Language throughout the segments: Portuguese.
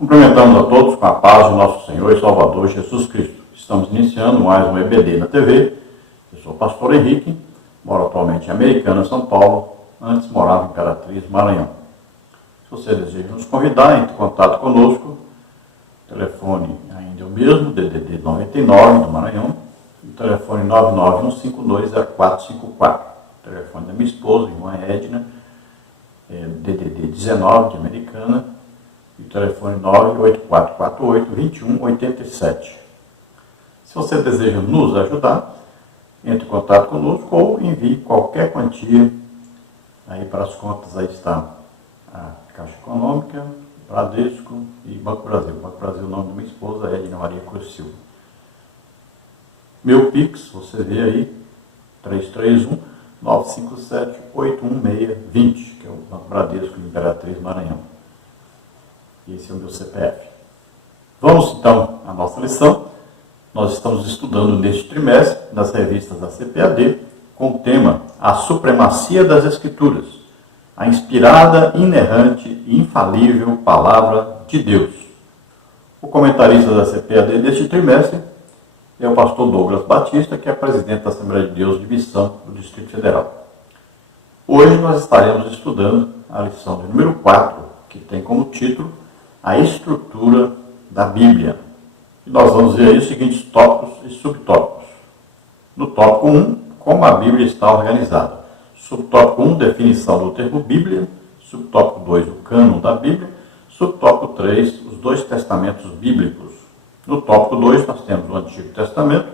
Cumprimentamos a todos com a paz do nosso Senhor e Salvador Jesus Cristo. Estamos iniciando mais um EBD na TV. Eu sou o pastor Henrique, moro atualmente em Americana, São Paulo. Antes morava em Imperatriz, Maranhão. Se você deseja nos convidar, entre em contato conosco. O telefone ainda é o mesmo, DDD 99 do Maranhão. E o telefone 991520454. O telefone da minha esposa, irmã Edna, DDD 19 de Americana. E o telefone 98448-2187. Se você deseja nos ajudar, entre em contato conosco ou envie qualquer quantia aí para as contas. Aí está a Caixa Econômica, Bradesco e Banco Brasil. Banco Brasil é o nome da minha esposa, Edna Maria Cruz Silva. Meu Pix, você vê aí, 331-957-81620, que é o Banco Bradesco de Imperatriz, Maranhão. Esse é o meu CPF. Vamos então à nossa lição. Nós estamos estudando neste trimestre, nas revistas da CPAD, com o tema A Supremacia das Escrituras, a inspirada, inerrante e infalível Palavra de Deus. O comentarista da CPAD deste trimestre é o pastor Douglas Batista, que é presidente da Assembleia de Deus de Missão do Distrito Federal. Hoje nós estaremos estudando a lição de número 4, que tem como título A Estrutura da Bíblia. E nós vamos ver aí os seguintes tópicos e subtópicos. No tópico 1, como a Bíblia está organizada. Subtópico 1, definição do termo Bíblia. Subtópico 2, o cânon da Bíblia. Subtópico 3, os dois testamentos bíblicos. No tópico 2, nós temos o Antigo Testamento.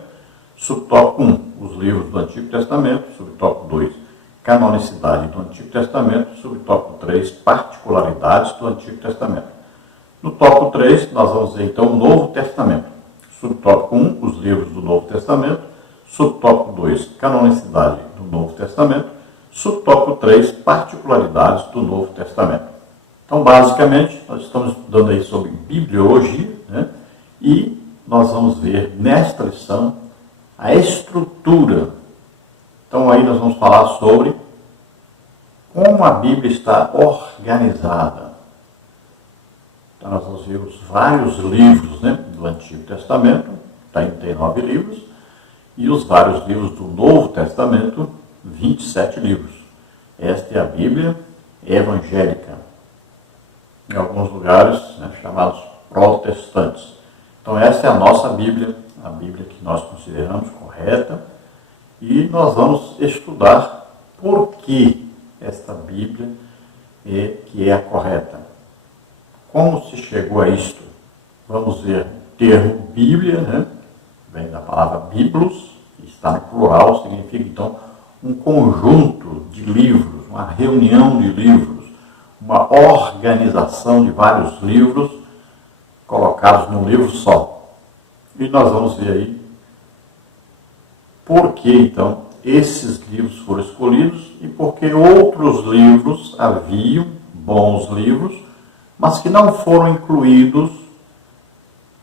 Subtópico 1, os livros do Antigo Testamento. Subtópico 2, canonicidade do Antigo Testamento. Subtópico 3, particularidades do Antigo Testamento. No tópico 3, nós vamos ver então o Novo Testamento. Subtópico 1, os livros do Novo Testamento. Subtópico 2, canonicidade do Novo Testamento. Subtópico 3, particularidades do Novo Testamento. Então, basicamente, nós estamos estudando aí sobre bibliologia, né? E nós vamos ver nesta lição a estrutura. Então, aí nós vamos falar sobre como a Bíblia está organizada. Então, nós vamos ver os vários livros, né, do Antigo Testamento, 39 livros, e os vários livros do Novo Testamento, 27 livros. Esta é a Bíblia evangélica. Em alguns lugares, né, chamados protestantes. Então, essa é a nossa Bíblia, a Bíblia que nós consideramos correta, e nós vamos estudar por que esta Bíblia que é a correta. Como se chegou a isto? Vamos ver o termo Bíblia, né? Vem da palavra biblos, está no plural, significa então um conjunto de livros, uma reunião de livros, uma organização de vários livros colocados num livro só. E nós vamos ver aí por que então esses livros foram escolhidos e por que outros livros haviam, bons livros, mas que não foram incluídos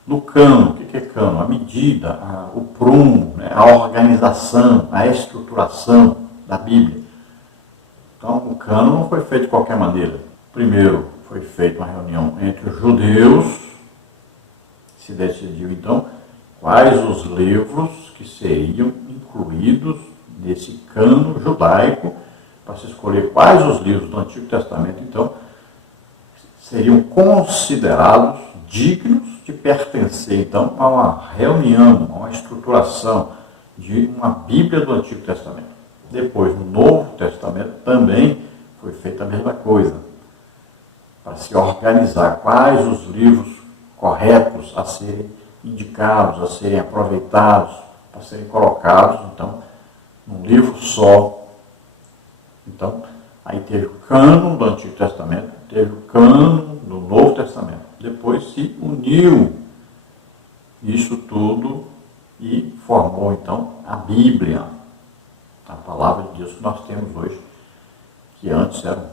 no cânon. O que é cânon? A medida, o prumo, né? A organização, a estruturação da Bíblia. Então, o cânon não foi feito de qualquer maneira. Primeiro, foi feita uma reunião entre os judeus, se decidiu, então, quais os livros que seriam incluídos nesse cânon judaico, para se escolher quais os livros do Antigo Testamento, então, seriam considerados dignos de pertencer, então, a uma reunião, a uma estruturação de uma Bíblia do Antigo Testamento. Depois, no Novo Testamento, também foi feita a mesma coisa, para se organizar quais os livros corretos a serem indicados, a serem aproveitados, para serem colocados, então, num livro só. Então, aí teve o cânon do Antigo Testamento, teve o cânon do Novo Testamento. Depois se uniu isso tudo e formou, então, a Bíblia, a palavra de Deus que nós temos hoje, que antes eram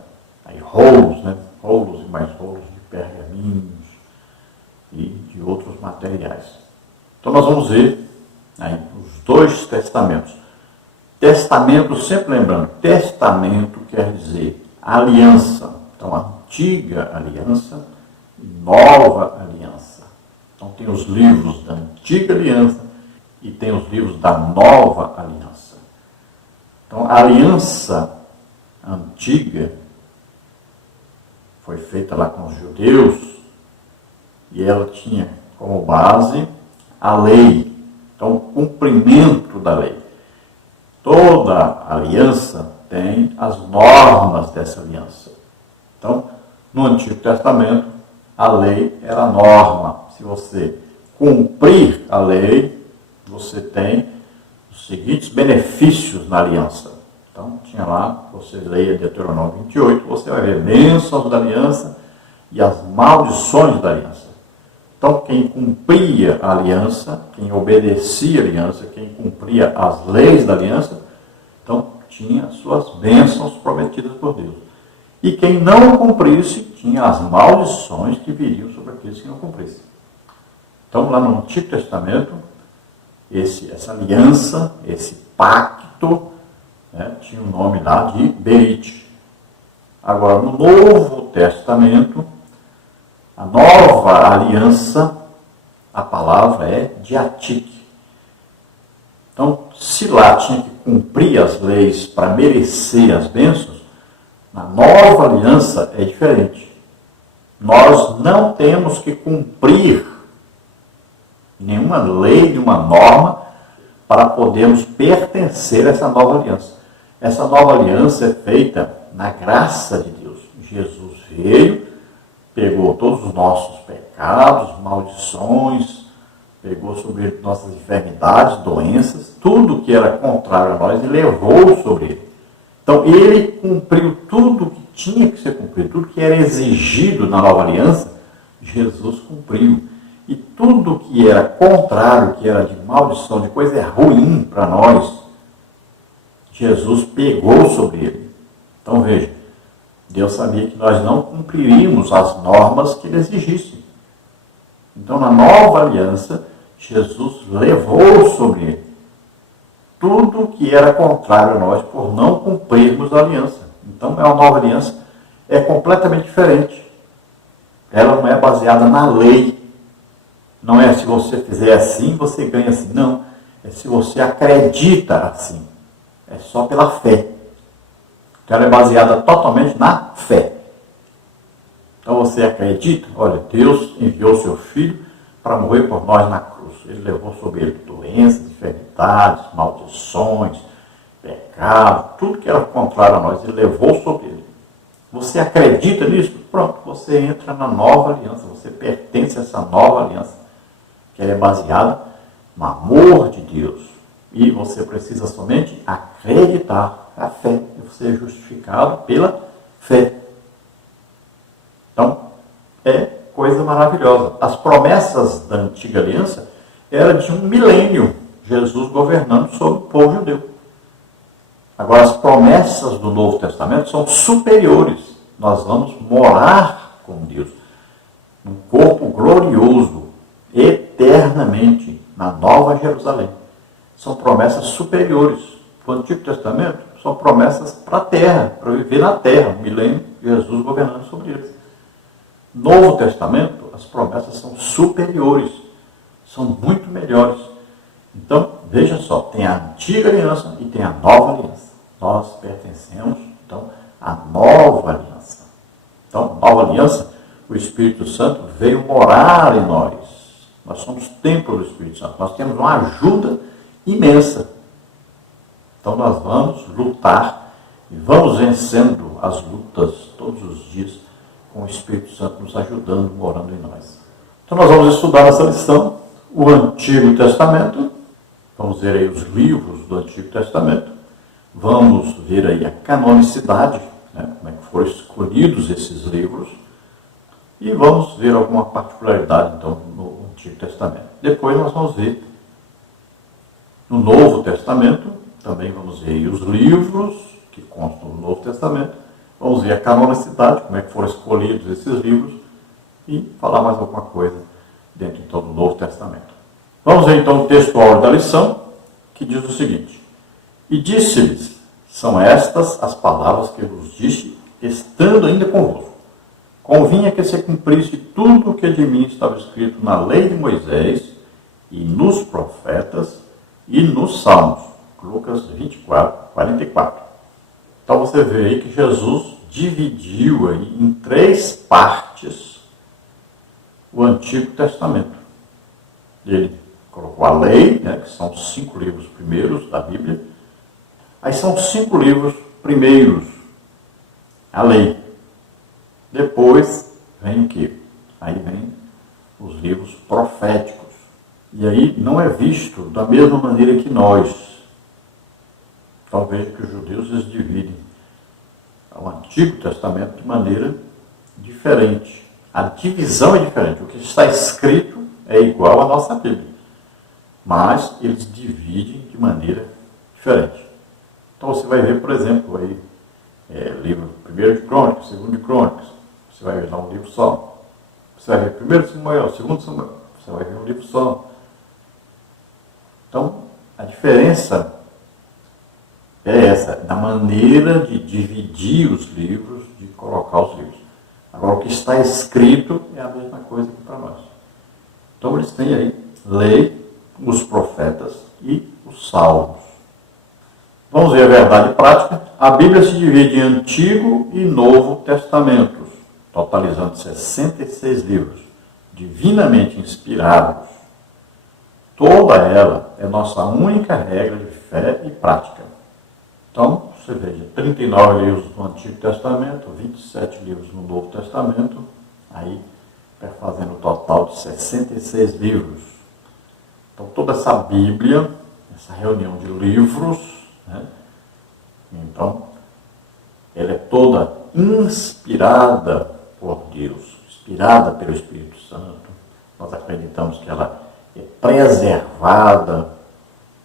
aí rolos, né? Rolos e mais rolos de pergaminhos e de outros materiais. Então, nós vamos ver aí os dois testamentos. Testamento, sempre lembrando, testamento quer dizer aliança. Então, a antiga aliança, nova tem os livros da Antiga Aliança e tem os livros da Nova Aliança. Então, a aliança antiga foi feita lá com os judeus e ela tinha como base a lei, então o cumprimento da lei. Toda aliança tem as normas dessa aliança. Então, no Antigo Testamento, a lei era a norma. Se você cumprir a lei, você tem os seguintes benefícios na aliança. Então, tinha lá, você leia Deuteronômio 28, você vai ver bênçãos da aliança e as maldições da aliança. Então, quem cumpria a aliança, quem obedecia a aliança, quem cumpria as leis da aliança, então tinha suas bênçãos prometidas por Deus. E quem não cumprisse, tinha as maldições que viriam sobre aqueles que não cumprissem. Então, lá no Antigo Testamento, essa aliança, esse pacto, tinha o nome lá de Berit. Agora, no Novo Testamento, a nova aliança, a palavra é diatique. Então, se lá tinha que cumprir as leis para merecer as bênçãos, na nova aliança é diferente. Nós não temos que cumprir nenhuma lei, nenhuma norma, para podermos pertencer a essa nova aliança. Essa nova aliança é feita na graça de Deus. Jesus veio, pegou todos os nossos pecados, maldições, pegou sobre ele nossas enfermidades, doenças, tudo que era contrário a nós e levou sobre ele. Então, ele cumpriu tudo que tinha que ser cumprido, tudo que era exigido na nova aliança, Jesus cumpriu. E tudo que era contrário, que era de maldição, de coisa ruim para nós, Jesus pegou sobre ele. Então, veja, Deus sabia que nós não cumpriríamos as normas que ele exigisse. Então, na nova aliança, Jesus levou sobre ele tudo que era contrário a nós por não cumprirmos a aliança. Então, a nova aliança é completamente diferente. Ela não é baseada na lei. Não é se você fizer assim, você ganha assim. Não. É se você acredita assim. É só pela fé. Então, ela é baseada totalmente na fé. Então, você acredita? Olha, Deus enviou seu Filho para morrer por nós na cruz. Ele levou sobre ele doenças, enfermidades, maldições, pecado, tudo que era contrário a nós, ele levou sobre ele. Você acredita nisso? Pronto, você entra na nova aliança, você pertence a essa nova aliança, que ela é baseada no amor de Deus. E você precisa somente acreditar a fé, e você é justificado pela fé. Então, é coisa maravilhosa. As promessas da antiga aliança eram de 1 milênio, Jesus governando sobre o povo judeu. Agora, as promessas do Novo Testamento são superiores. Nós vamos morar com Deus, num corpo glorioso, eternamente, na Nova Jerusalém. São promessas superiores. O Antigo Testamento são promessas para a terra, para viver na terra, 1 milênio, Jesus governando sobre eles. Novo Testamento, as promessas são superiores, são muito melhores. Então, veja só, tem a antiga aliança e tem a nova aliança. Nós pertencemos, então, à nova aliança. Então, nova aliança, o Espírito Santo veio morar em nós. Nós somos templo do Espírito Santo. Nós temos uma ajuda imensa. Então, nós vamos lutar e vamos vencendo as lutas todos os dias, com o Espírito Santo nos ajudando, morando em nós. Então, nós vamos estudar nessa lição o Antigo Testamento. Vamos ver aí os livros do Antigo Testamento. Vamos ver aí a canonicidade, como é que foram escolhidos esses livros. E vamos ver alguma particularidade, então, no Antigo Testamento. Depois nós vamos ver no Novo Testamento, também vamos ver aí os livros que constam no Novo Testamento. Vamos ver a canonicidade, como é que foram escolhidos esses livros, e falar mais alguma coisa dentro, então, do Novo Testamento. Vamos ver, então, o textual da lição, que diz o seguinte: E disse-lhes, são estas as palavras que eu vos disse, estando ainda convosco. convinha que se cumprisse tudo o que de mim estava escrito na lei de Moisés, e nos profetas, e nos salmos. Lucas 24, 44. Então você vê aí que Jesus dividiu aí em 3 partes o Antigo Testamento. Ele colocou a lei, né, que são os 5 livros primeiros da Bíblia. Aí são os 5 livros primeiros, a lei. Depois vem o quê? Aí vem os livros proféticos. E aí não é visto da mesma maneira que nós. Então veja que os judeus eles dividem o Antigo Testamento de maneira diferente. A divisão é diferente. O que está escrito é igual à nossa Bíblia. Mas eles dividem de maneira diferente. Então você vai ver, por exemplo, aí, livro 1 de Crônicas, 2 de Crônicas. Você vai ver lá um livro só. Você vai ver 1 Samuel, 2 Samuel. Você vai ver um livro só. Então, a diferença é essa, da maneira de dividir os livros, de colocar os livros. Agora, o que está escrito é a mesma coisa que para nós. Então, eles têm aí lei, os profetas e os salmos. Vamos ver a verdade prática. A Bíblia se divide em Antigo e Novo Testamentos, totalizando 66 livros, divinamente inspirados. Toda ela é nossa única regra de fé e prática. Então, você veja, 39 livros no Antigo Testamento, 27 livros no Novo Testamento, aí fazendo o total de 66 livros. Então, toda essa Bíblia, essa reunião de livros, né? Então, ela é toda inspirada por Deus, inspirada pelo Espírito Santo. Nós acreditamos que ela é preservada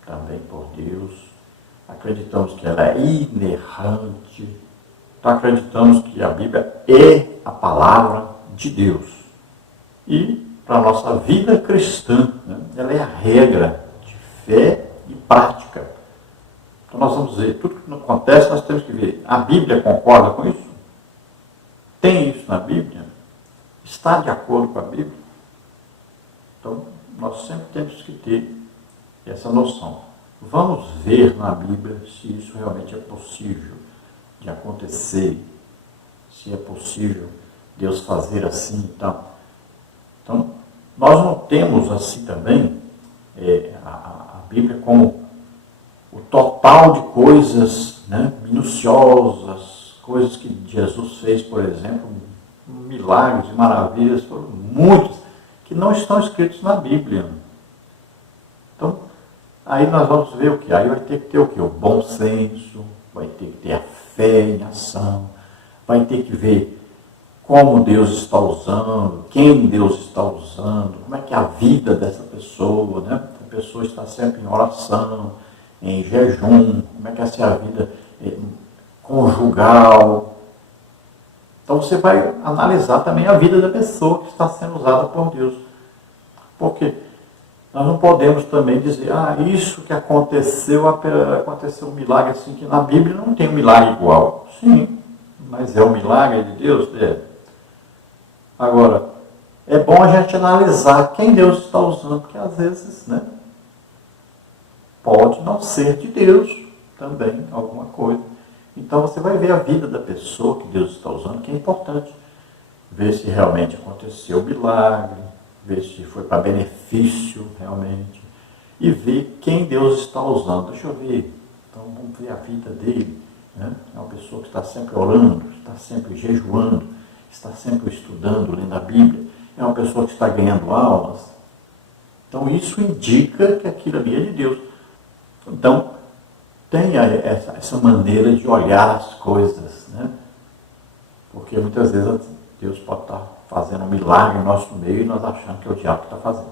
também por Deus. Acreditamos que ela é inerrante. Então acreditamos que a Bíblia é a palavra de Deus. E para a nossa vida cristã, né, ela é a regra de fé e prática. Então nós vamos ver, tudo que acontece nós temos que ver. A Bíblia concorda com isso? Tem isso na Bíblia? Está de acordo com a Bíblia? Então nós sempre temos que ter essa noção. Vamos ver na Bíblia se isso realmente é possível de acontecer, se é possível Deus fazer assim e tal. Então, nós não temos assim também a Bíblia como o total de coisas, né, minuciosas, coisas que Jesus fez, por exemplo, milagres e maravilhas, foram muitos, que não estão escritos na Bíblia. Então, aí nós vamos ver o que? Aí vai ter que ter o que? O bom senso, vai ter que ter a fé em ação, vai ter que ver como Deus está usando, quem Deus está usando, como é que é a vida dessa pessoa, né? A pessoa está sempre em oração, em jejum, como é que é a vida conjugal. Então você vai analisar também a vida da pessoa que está sendo usada por Deus. Porque nós não podemos também dizer, isso que aconteceu um milagre assim, que na Bíblia não tem um milagre igual. Sim, mas é um milagre de Deus? É. Agora, é bom a gente analisar quem Deus está usando, porque às vezes, né, pode não ser de Deus também, alguma coisa. Então você vai ver a vida da pessoa que Deus está usando, que é importante. Ver se realmente aconteceu o milagre, ver se foi para benefício realmente, e ver quem Deus está usando. Deixa eu ver, então vamos ver a vida dele. Né? É uma pessoa que está sempre orando, está sempre jejuando, está sempre estudando, lendo a Bíblia. É uma pessoa que está ganhando almas. Então isso indica que aquilo ali é de Deus. Então, tenha essa maneira de olhar as coisas, né? Porque muitas vezes Deus pode estar fazendo um milagre no nosso meio e nós achamos que é o diabo que está fazendo.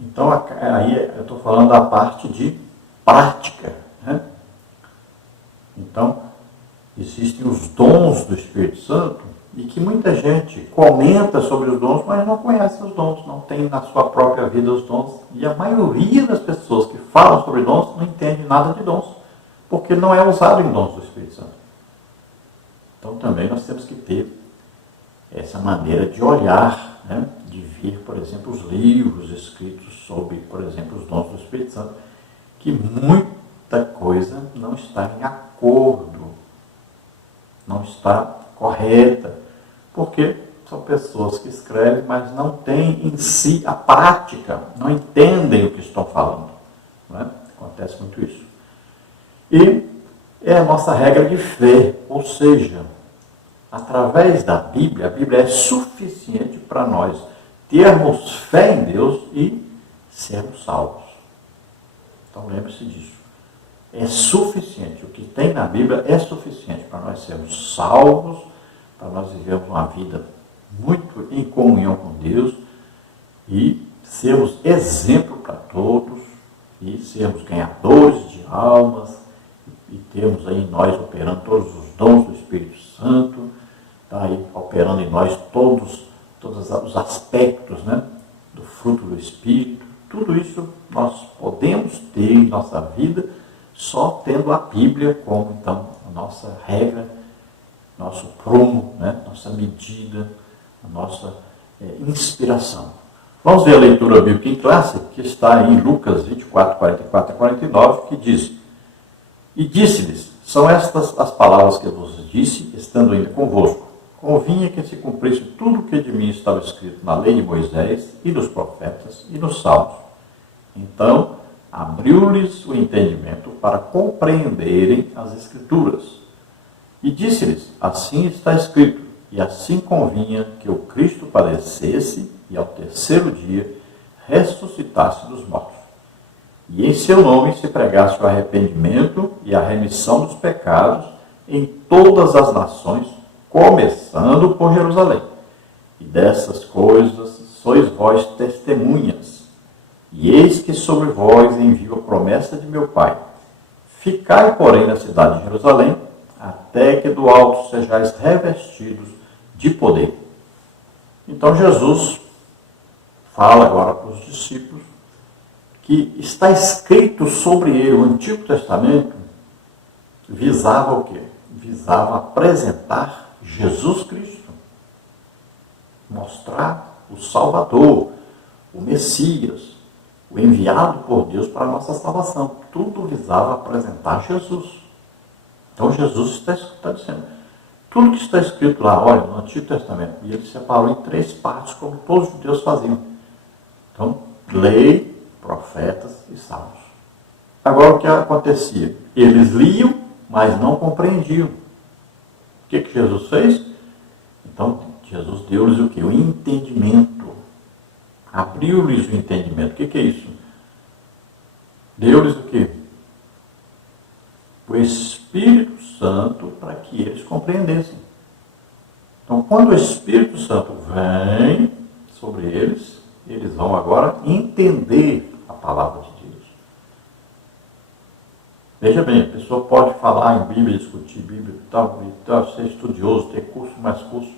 Então, aí eu estou falando da parte de prática, né? Então, existem os dons do Espírito Santo e que muita gente comenta sobre os dons, mas não conhece os dons, não tem na sua própria vida os dons. E a maioria das pessoas que falam sobre dons não entende nada de dons, porque não é usado em dons do Espírito Santo. Então, também nós temos que ter essa maneira de olhar, né? De ver, por exemplo, os livros escritos sobre, por exemplo, os dons do Espírito Santo, que muita coisa não está em acordo, não está correta, porque são pessoas que escrevem, mas não têm em si a prática, não entendem o que estão falando. Não é? Acontece muito isso. E é a nossa regra de fé, ou seja, através da Bíblia, a Bíblia é suficiente para nós termos fé em Deus e sermos salvos. Então lembre-se disso. É suficiente. O que tem na Bíblia é suficiente para nós sermos salvos, para nós vivermos uma vida muito em comunhão com Deus e sermos exemplo para todos e sermos ganhadores de almas e termos aí em nós operando todos os dons do Espírito Santo, está aí operando em nós todos os aspectos, né, do fruto do Espírito. Tudo isso nós podemos ter em nossa vida só tendo a Bíblia como, então, a nossa regra, nosso prumo, né, nossa medida, a nossa inspiração. Vamos ver a leitura bíblica em classe, que está em Lucas 24, 44 a 49, que diz: E disse-lhes, são estas as palavras que eu vos disse, estando ainda convosco. Convinha que se cumprisse tudo o que de mim estava escrito na lei de Moisés e dos profetas e nos salmos. Então, abriu-lhes o entendimento para compreenderem as Escrituras. E disse-lhes, assim está escrito, e assim convinha que o Cristo padecesse e ao terceiro dia ressuscitasse dos mortos. E em seu nome se pregasse o arrependimento e a remissão dos pecados em todas as nações, começando por Jerusalém. E dessas coisas sois vós testemunhas. E eis que sobre vós envio a promessa de meu Pai. Ficai, porém, na cidade de Jerusalém, até que do alto sejais revestidos de poder. Então Jesus fala agora para os discípulos que está escrito sobre ele, o Antigo Testamento, visava o quê? Visava apresentar Jesus Cristo, mostrar o Salvador, o Messias, o enviado por Deus para a nossa salvação. Tudo visava apresentar Jesus. Então Jesus está dizendo, tudo que está escrito lá, olha, no Antigo Testamento, e ele separou em 3 partes, como todos os judeus faziam. Então, lei, profetas e salmos. Agora o que acontecia? Eles liam, mas não compreendiam. O que Jesus fez? Então, Jesus deu-lhes o quê? O entendimento. Abriu-lhes o entendimento. O que é isso? Deu-lhes o quê? O Espírito Santo para que eles compreendessem. Então, quando o Espírito Santo vem sobre eles, eles vão agora entender a palavra de Deus. Veja bem, a pessoa pode falar em Bíblia, discutir Bíblia e tal, ser estudioso, ter curso, mais curso.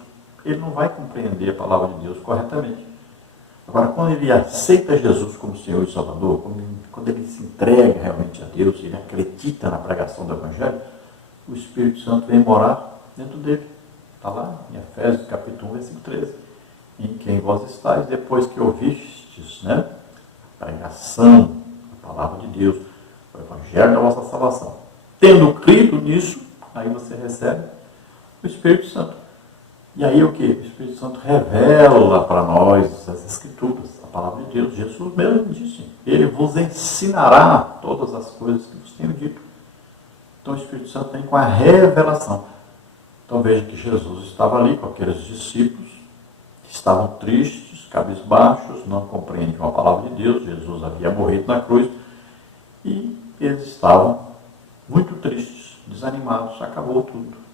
Ele não vai compreender a palavra de Deus corretamente. Agora, quando ele aceita Jesus como Senhor e Salvador, quando ele se entrega realmente a Deus, ele acredita na pregação do Evangelho, o Espírito Santo vem morar dentro dele. Está lá em Efésios capítulo 1, versículo 13. Em quem vós estáis, depois que ouvistes, né, a pregação, a palavra de Deus, o Evangelho da vossa salvação. Tendo crido nisso, aí você recebe o Espírito Santo. E aí o que? O Espírito Santo revela para nós as Escrituras, a palavra de Deus. Jesus mesmo disse, ele vos ensinará todas as coisas que vos tenho dito. Então o Espírito Santo vem com a revelação. Então veja que Jesus estava ali com aqueles discípulos que estavam tristes, cabisbaixos, não compreendiam a palavra de Deus. Jesus havia morrido na cruz e eles estavam muito tristes, desanimados, acabou tudo.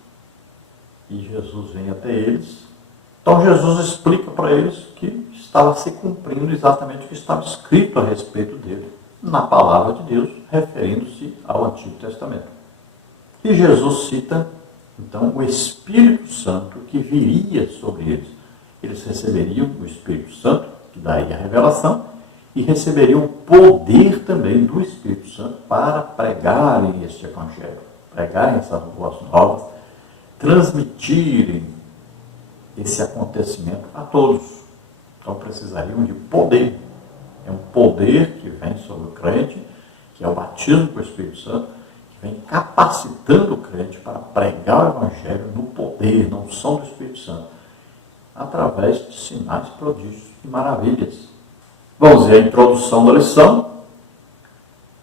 E Jesus vem até eles. Então Jesus explica para eles que estava se cumprindo exatamente o que estava escrito a respeito dele, na palavra de Deus, referindo-se ao Antigo Testamento. E Jesus cita, então, o Espírito Santo que viria sobre eles. Eles receberiam o Espírito Santo, que daria a revelação, e receberiam o poder também do Espírito Santo para pregarem este Evangelho, pregarem essas boas novas, transmitirem esse acontecimento a todos. Então precisariam de poder. É um poder que vem sobre o crente, que é o batismo com o Espírito Santo, que vem capacitando o crente para pregar o Evangelho no poder, na unção do Espírito Santo, através de sinais, prodígios e maravilhas. Vamos ver a introdução da lição,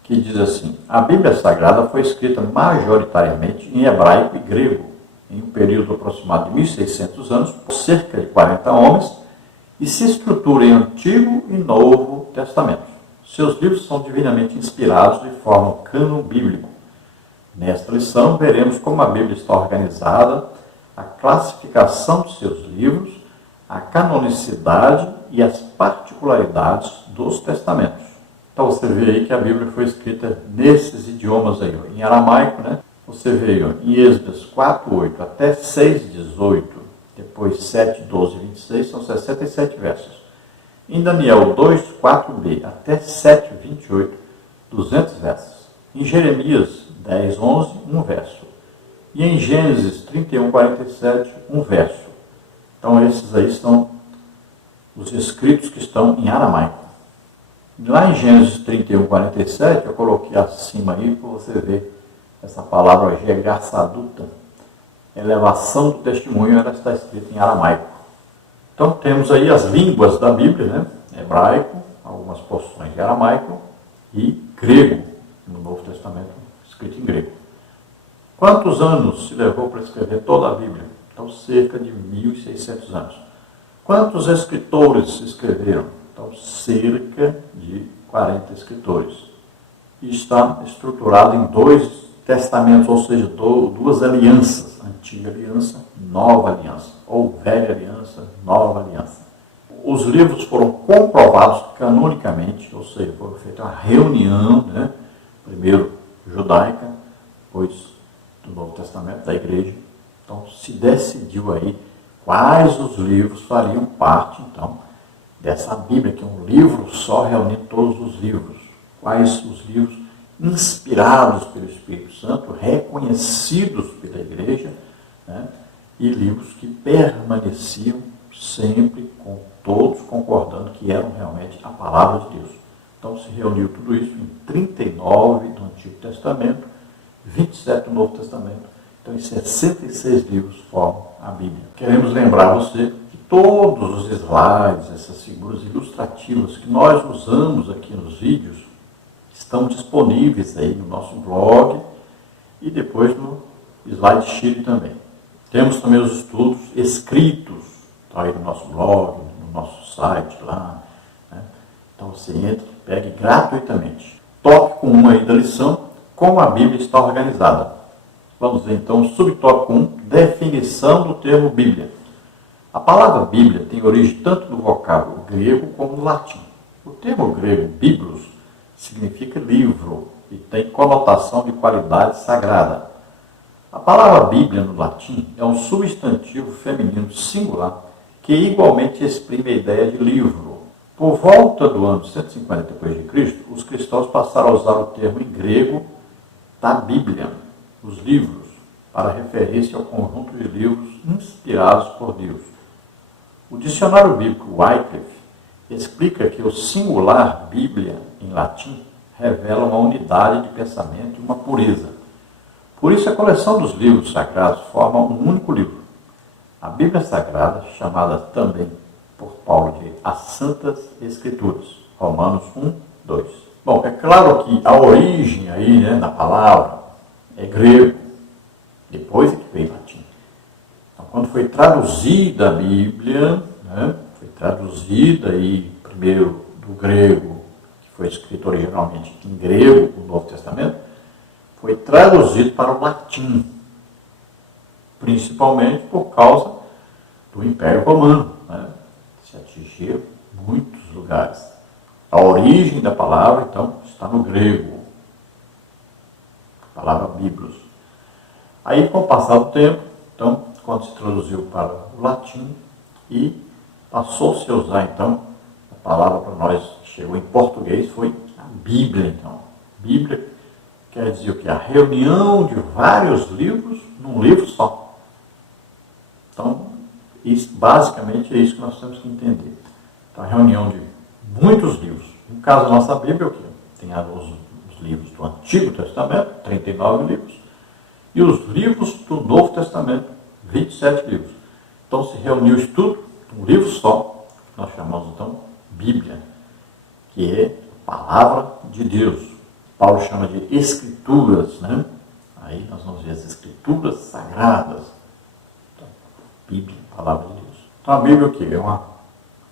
que diz assim: a Bíblia Sagrada foi escrita majoritariamente em hebraico e grego, em um período aproximado de 1600 anos, por cerca de 40 homens, e se estrutura em Antigo e Novo Testamento. Seus livros são divinamente inspirados e formam cânon bíblico. Nesta lição, veremos como a Bíblia está organizada, a classificação de seus livros, a canonicidade e as particularidades dos testamentos. Então você vê aí que a Bíblia foi escrita nesses idiomas aí, ó, em aramaico, né? Você vê aí, ó, em Êxodo 4:8 até 6:18, depois 7:12 e 26, são 67 versos. Em Daniel 2:4b até 7:28, 200 versos. Em Jeremias 10:11, um verso. E em Gênesis 31:47, um verso. Então esses aí são os escritos que estão em aramaico. Lá em Gênesis 31:47, eu coloquei acima aí para você ver essa palavra Gegarsaduta, elevação do testemunho, ela está escrita em aramaico. Então temos aí as línguas da Bíblia, né? Hebraico, algumas porções de aramaico e grego, no Novo Testamento, escrito em grego. Quantos anos se levou para escrever toda a Bíblia? Então cerca de 1600 anos. Quantos escritores escreveram? Então cerca de 40 escritores. E está estruturado em 2 testamentos, ou seja, 2 alianças, antiga aliança, nova aliança, ou velha aliança, nova aliança. Os livros foram comprovados canonicamente, ou seja, foi feita uma reunião, né? Primeiro judaica, depois do Novo Testamento, da igreja. Então se decidiu aí quais os livros fariam parte, então, dessa Bíblia, que é um livro só reunindo todos os livros. Quais os livros inspirados pelo Espírito Santo, reconhecidos pela igreja, né? E livros que permaneciam sempre com todos concordando que eram realmente a palavra de Deus. Então se reuniu tudo isso em 39 do Antigo Testamento, 27 do Novo Testamento. Então em 66 livros formam a Bíblia. Queremos lembrar você que todos os slides, essas figuras ilustrativas que nós usamos aqui nos vídeos, estão disponíveis aí no nosso blog e depois no Slide Chile também. Temos também os estudos escritos, tá aí no nosso blog, no nosso site lá, né? Então você entra, pegue gratuitamente. Tópico 1 aí da lição, como a Bíblia está organizada. Vamos ver então o subtópico 1, definição do termo Bíblia. A palavra Bíblia tem origem tanto no vocábulo grego como no latim. O termo grego, biblos, significa livro e tem conotação de qualidade sagrada. A palavra Bíblia no latim é um substantivo feminino singular que igualmente exprime a ideia de livro. Por volta do ano 150 d.C., os cristãos passaram a usar o termo em grego da Bíblia, os livros, para referir-se ao conjunto de livros inspirados por Deus. O dicionário bíblico Wycliffe explica que o singular Bíblia, em latim, revela uma unidade de pensamento e uma pureza. Por isso, a coleção dos livros sagrados forma um único livro. A Bíblia Sagrada, chamada também por Paulo de as Santas Escrituras, Romanos 1:2. Bom, é claro que a origem aí, né, da palavra é grego, depois é que veio latim. Então, quando foi traduzida a Bíblia, né, foi traduzida aí primeiro do grego, que foi escrito originalmente em grego, o Novo Testamento, foi traduzido para o latim, principalmente por causa do Império Romano, né? Se atingiu muitos lugares. A origem da palavra, então, está no grego, a palavra Biblos. Aí, com o passar do tempo, então, quando se traduziu para o latim e passou-se a usar, então, a palavra para nós que chegou em português foi a Bíblia, então. Bíblia quer dizer o que? A reunião de vários livros num livro só. Então, Basicamente é isso que nós temos que entender. Então, a reunião de muitos livros. No caso da nossa Bíblia, o quê? Tem os livros do Antigo Testamento, 39 livros, e os livros do Novo Testamento, 27 livros. Então, se reuniu isso tudo num livro só, que nós chamamos, então, Bíblia, que é a palavra de Deus. Paulo chama de Escrituras, né? Aí nós vamos ver as Escrituras sagradas. Então, Bíblia, palavra de Deus. Então, a Bíblia é o quê? É uma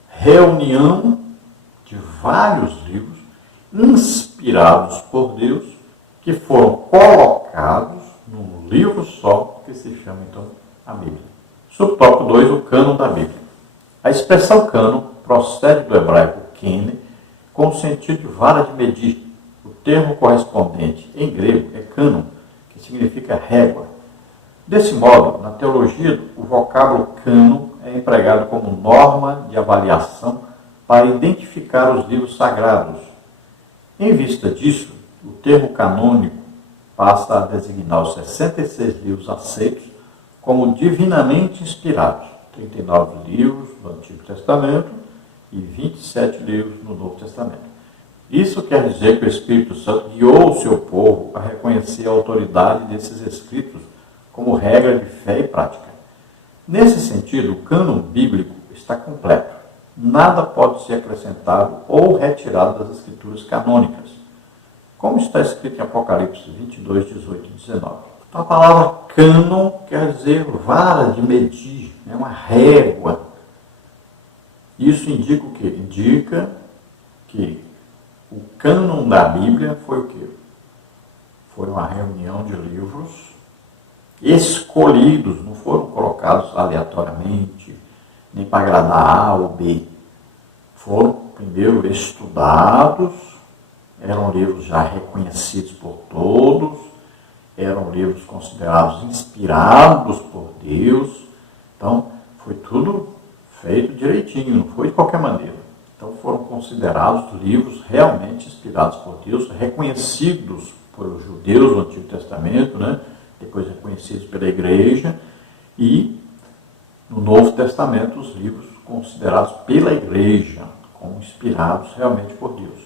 reunião de vários livros inspirados por Deus, que foram colocados num livro só, que se chama, então, a Bíblia. Subtópico 2, o cânon da Bíblia. A expressão cânon procede do hebraico kene, com o sentido de vara de medir. O termo correspondente em grego é cânon, que significa régua. Desse modo, na teologia, o vocábulo cânon é empregado como norma de avaliação para identificar os livros sagrados. Em vista disso, o termo canônico passa a designar os 66 livros aceitos como divinamente inspirados, 39 livros do Antigo Testamento e 27 livros no Novo Testamento. Isso quer dizer que o Espírito Santo guiou o seu povo a reconhecer a autoridade desses escritos como regra de fé e prática. Nesse sentido, o cânon bíblico está completo. Nada pode ser acrescentado ou retirado das escrituras canônicas, como está escrito em Apocalipse 22, 18 e 19. Então, a palavra cânon quer dizer vara de medir, é uma régua. Isso indica o quê? Indica que o cânon da Bíblia foi o quê? Foi uma reunião de livros escolhidos, não foram colocados aleatoriamente, nem para agradar A ou B. Foram, primeiro, estudados, eram livros já reconhecidos por todos, eram livros considerados inspirados por Deus. Então, foi tudo feito direitinho, não foi de qualquer maneira. Então, foram considerados livros realmente inspirados por Deus, reconhecidos por judeus do Antigo Testamento, né? Depois reconhecidos pela igreja, e no Novo Testamento os livros considerados pela igreja como inspirados realmente por Deus.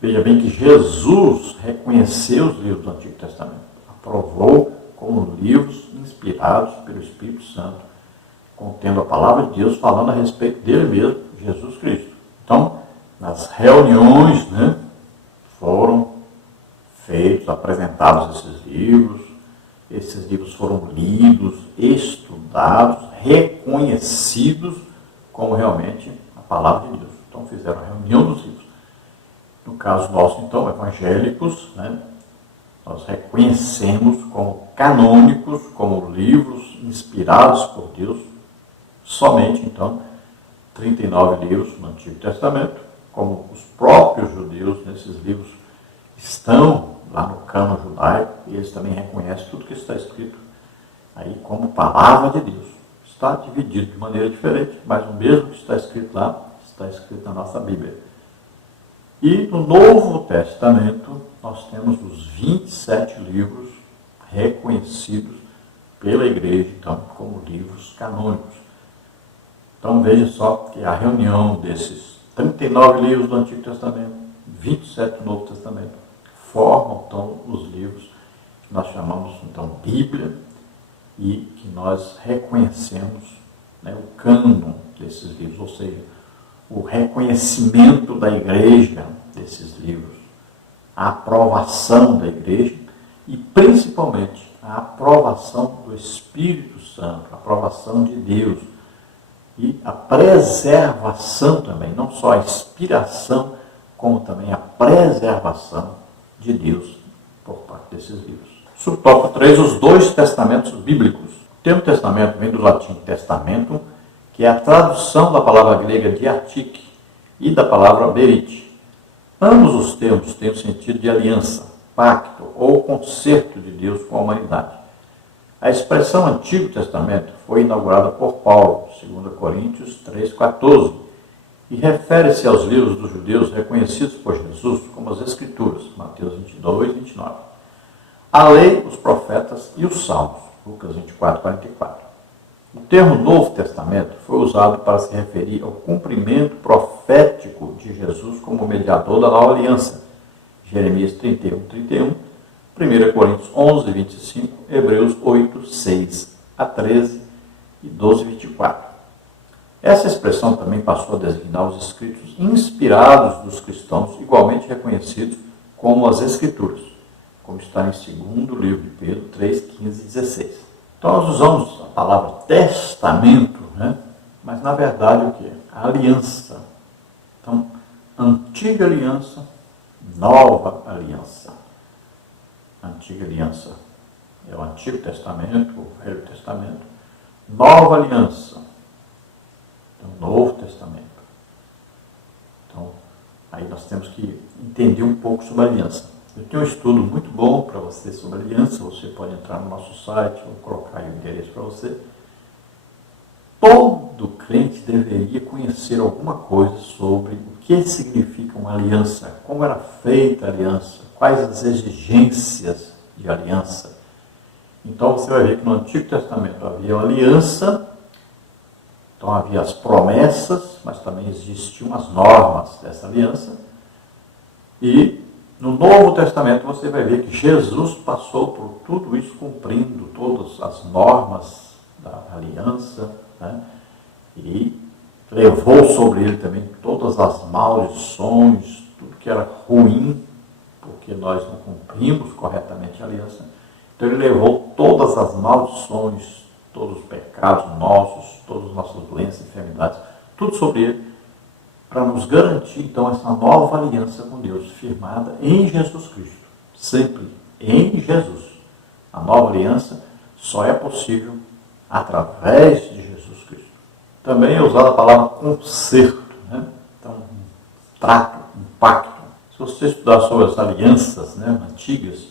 Veja bem que Jesus reconheceu os livros do Antigo Testamento, aprovou como livros inspirados pelo Espírito Santo, contendo a palavra de Deus, falando a respeito dele mesmo, Jesus Cristo. Então, nas reuniões, né, foram feitos, apresentados esses livros foram lidos, estudados, reconhecidos como realmente a palavra de Deus. Então, fizeram a reunião dos livros. No caso nosso, então, evangélicos, né, nós reconhecemos como canônicos, como livros inspirados por Deus, somente, então, 39 livros no Antigo Testamento, como os próprios judeus nesses livros estão lá no cânon judaico, e eles também reconhecem tudo que está escrito aí como palavra de Deus. Está dividido de maneira diferente, mas o mesmo que está escrito lá, está escrito na nossa Bíblia. E no Novo Testamento, nós temos os 27 livros reconhecidos pela igreja, então, como livros canônicos. Então, veja só que a reunião desses 39 livros do Antigo Testamento, 27 do Novo Testamento, formam, então, os livros que nós chamamos, então, Bíblia, e que nós reconhecemos, né, o cânon desses livros, ou seja, o reconhecimento da igreja desses livros, a aprovação da igreja e, principalmente, a aprovação do Espírito Santo, a aprovação de Deus e a preservação também, não só a inspiração, como também a preservação de Deus por parte desses livros. Subtópico 3, os dois testamentos bíblicos. O termo testamento vem do latim testamento, que é a tradução da palavra grega diatique e da palavra berite. Ambos os termos têm o sentido de aliança, pacto ou concerto de Deus com a humanidade. A expressão Antigo Testamento foi inaugurada por Paulo, 2 Coríntios 3,14, e refere-se aos livros dos judeus reconhecidos por Jesus como as Escrituras, Mateus 22, 29. A lei, os profetas e os salmos, Lucas 24, 44. O termo Novo Testamento foi usado para se referir ao cumprimento profético de Jesus como mediador da nova aliança. Jeremias 31, 31, 1 Coríntios 11, 25, Hebreus 8, 6 a 13 e 12, 24. Essa expressão também passou a designar os escritos inspirados dos cristãos, igualmente reconhecidos como as Escrituras, como está em 2º livro de Pedro 3, 15 e 16. Então nós usamos a palavra testamento, né? Mas na verdade o que? A aliança. Então, antiga aliança, nova aliança. Antiga aliança é o Antigo Testamento, o Velho Testamento. Nova aliança, então, Novo Testamento. Então, aí nós temos que entender um pouco sobre a aliança. Eu tenho um estudo muito bom para você sobre a aliança. Você pode entrar no nosso site, vou colocar aí o endereço para você. Todo crente deveria conhecer alguma coisa sobre o que significa uma aliança, como era feita a aliança, quais as exigências de aliança. Então você vai ver que no Antigo Testamento havia uma aliança, então havia as promessas, mas também existiam as normas dessa aliança. E no Novo Testamento você vai ver que Jesus passou por tudo isso, cumprindo todas as normas da aliança, né? E levou sobre ele também todas as maldições, tudo que era ruim, porque nós não cumprimos corretamente a aliança. Então ele levou todas as maldições, todos os pecados nossos, todas as nossas doenças, enfermidades, tudo sobre ele, para nos garantir então essa nova aliança com Deus, firmada em Jesus Cristo, sempre em Jesus. A nova aliança só é possível através de Jesus Cristo. Também é usada a palavra concerto, né? Então, um trato, um pacto. Se você estudar sobre as alianças, né, antigas,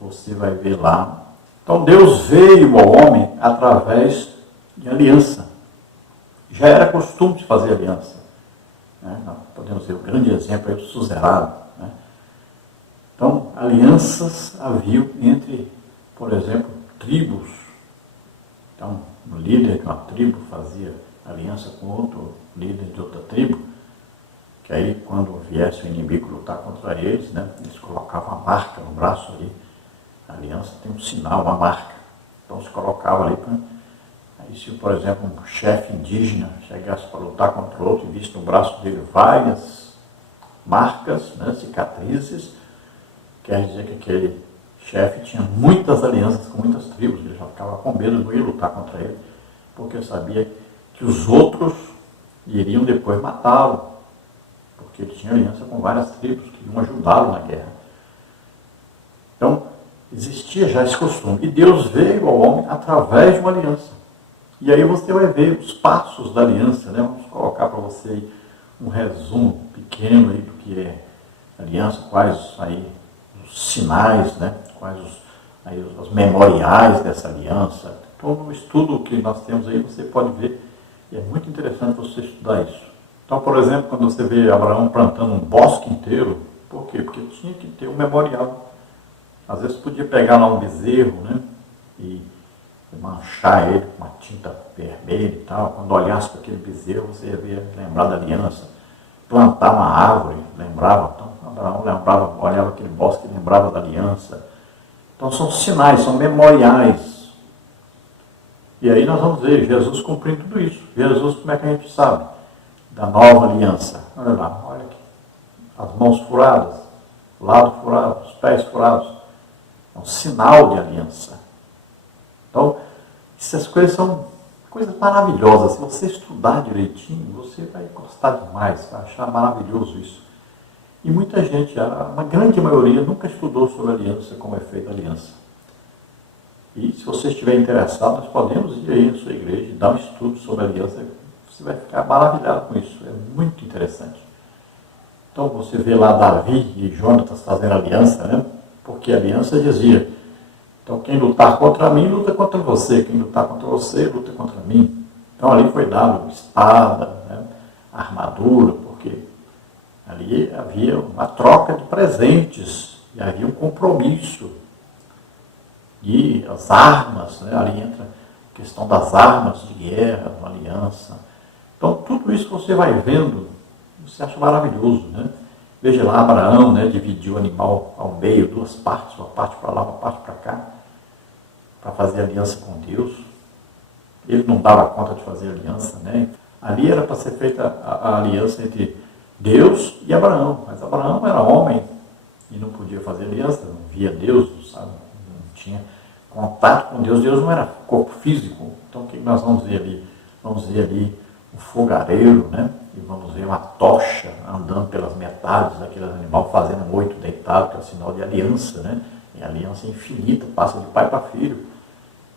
você vai ver lá. Então Deus veio ao homem através de aliança. Já era costume de fazer aliança, né? Nós podemos ver o grande exemplo aí do suzerado, né? Então, alianças haviam entre, por exemplo, tribos. Então, um líder de uma tribo fazia aliança com outro líder de outra tribo, que aí, quando viesse o inimigo lutar contra eles, né, eles colocavam a marca no braço ali. A aliança tem um sinal, uma marca. Então, se colocava ali. Aí, se, por exemplo, um chefe indígena chegasse para lutar contra outro e visse no braço dele várias marcas, né, cicatrizes, quer dizer que aquele chefe tinha muitas alianças com muitas tribos. Ele já ficava com medo de não ir lutar contra ele, porque sabia que os outros iriam depois matá-lo, porque ele tinha aliança com várias tribos que iam ajudá-lo na guerra. Então, existia já esse costume. E Deus veio ao homem através de uma aliança. E aí você vai ver os passos da aliança, né? Vamos colocar para você aí um resumo pequeno aí do que é aliança, quais aí os sinais, né? Quais os memoriais dessa aliança. Todo o estudo que nós temos aí você pode ver, e é muito interessante você estudar isso. Então, por exemplo, quando você vê Abraão plantando um bosque inteiro, por quê? Porque tinha que ter um memorial. Às vezes podia pegar lá um bezerro, né, e manchar ele com uma tinta vermelha e tal. Quando olhasse para aquele bezerro, você ia lembrar da aliança. Plantar uma árvore, lembrava. Então, Abraão lembrava, olhava aquele bosque e lembrava da aliança. Então, são sinais, são memoriais. E aí nós vamos ver Jesus cumprindo tudo isso. Jesus, como é que a gente sabe? Da nova aliança. Olha lá, olha aqui. As mãos furadas, o lado furado, os pés furados. É um sinal de aliança. Então, essas coisas são coisas maravilhosas. Se você estudar direitinho, você vai gostar demais, vai achar maravilhoso isso. E muita gente, uma grande maioria, nunca estudou sobre aliança, como é feita a aliança. E se você estiver interessado, nós podemos ir aí na sua igreja e dar um estudo sobre a aliança. Você vai ficar maravilhado com isso. É muito interessante. Então você vê lá Davi e Jonatas fazendo aliança, né? Porque a aliança dizia, então quem lutar contra mim, luta contra você. Quem lutar contra você, luta contra mim. Então ali foi dado espada, né? Armadura, porque ali havia uma troca de presentes e havia um compromisso. E as armas, né? Ali entra questão das armas de guerra, uma aliança. Então, tudo isso você vai vendo, você acha maravilhoso, né? Veja lá, Abraão, né, dividiu o animal ao meio, duas partes, uma parte para lá, uma parte para cá, para fazer aliança com Deus. Ele não dava conta de fazer aliança, né? Ali era para ser feita a aliança entre Deus e Abraão, mas Abraão era homem e não podia fazer aliança, não via Deus, sabe? Não tinha contato com Deus, Deus não era corpo físico. Então o que nós vamos ver ali? Vamos ver ali um fogareiro, né? E vamos ver uma tocha andando pelas metades daquele animal, fazendo um oito deitado, que é o sinal de aliança, né? E a aliança infinita, passa de pai para filho.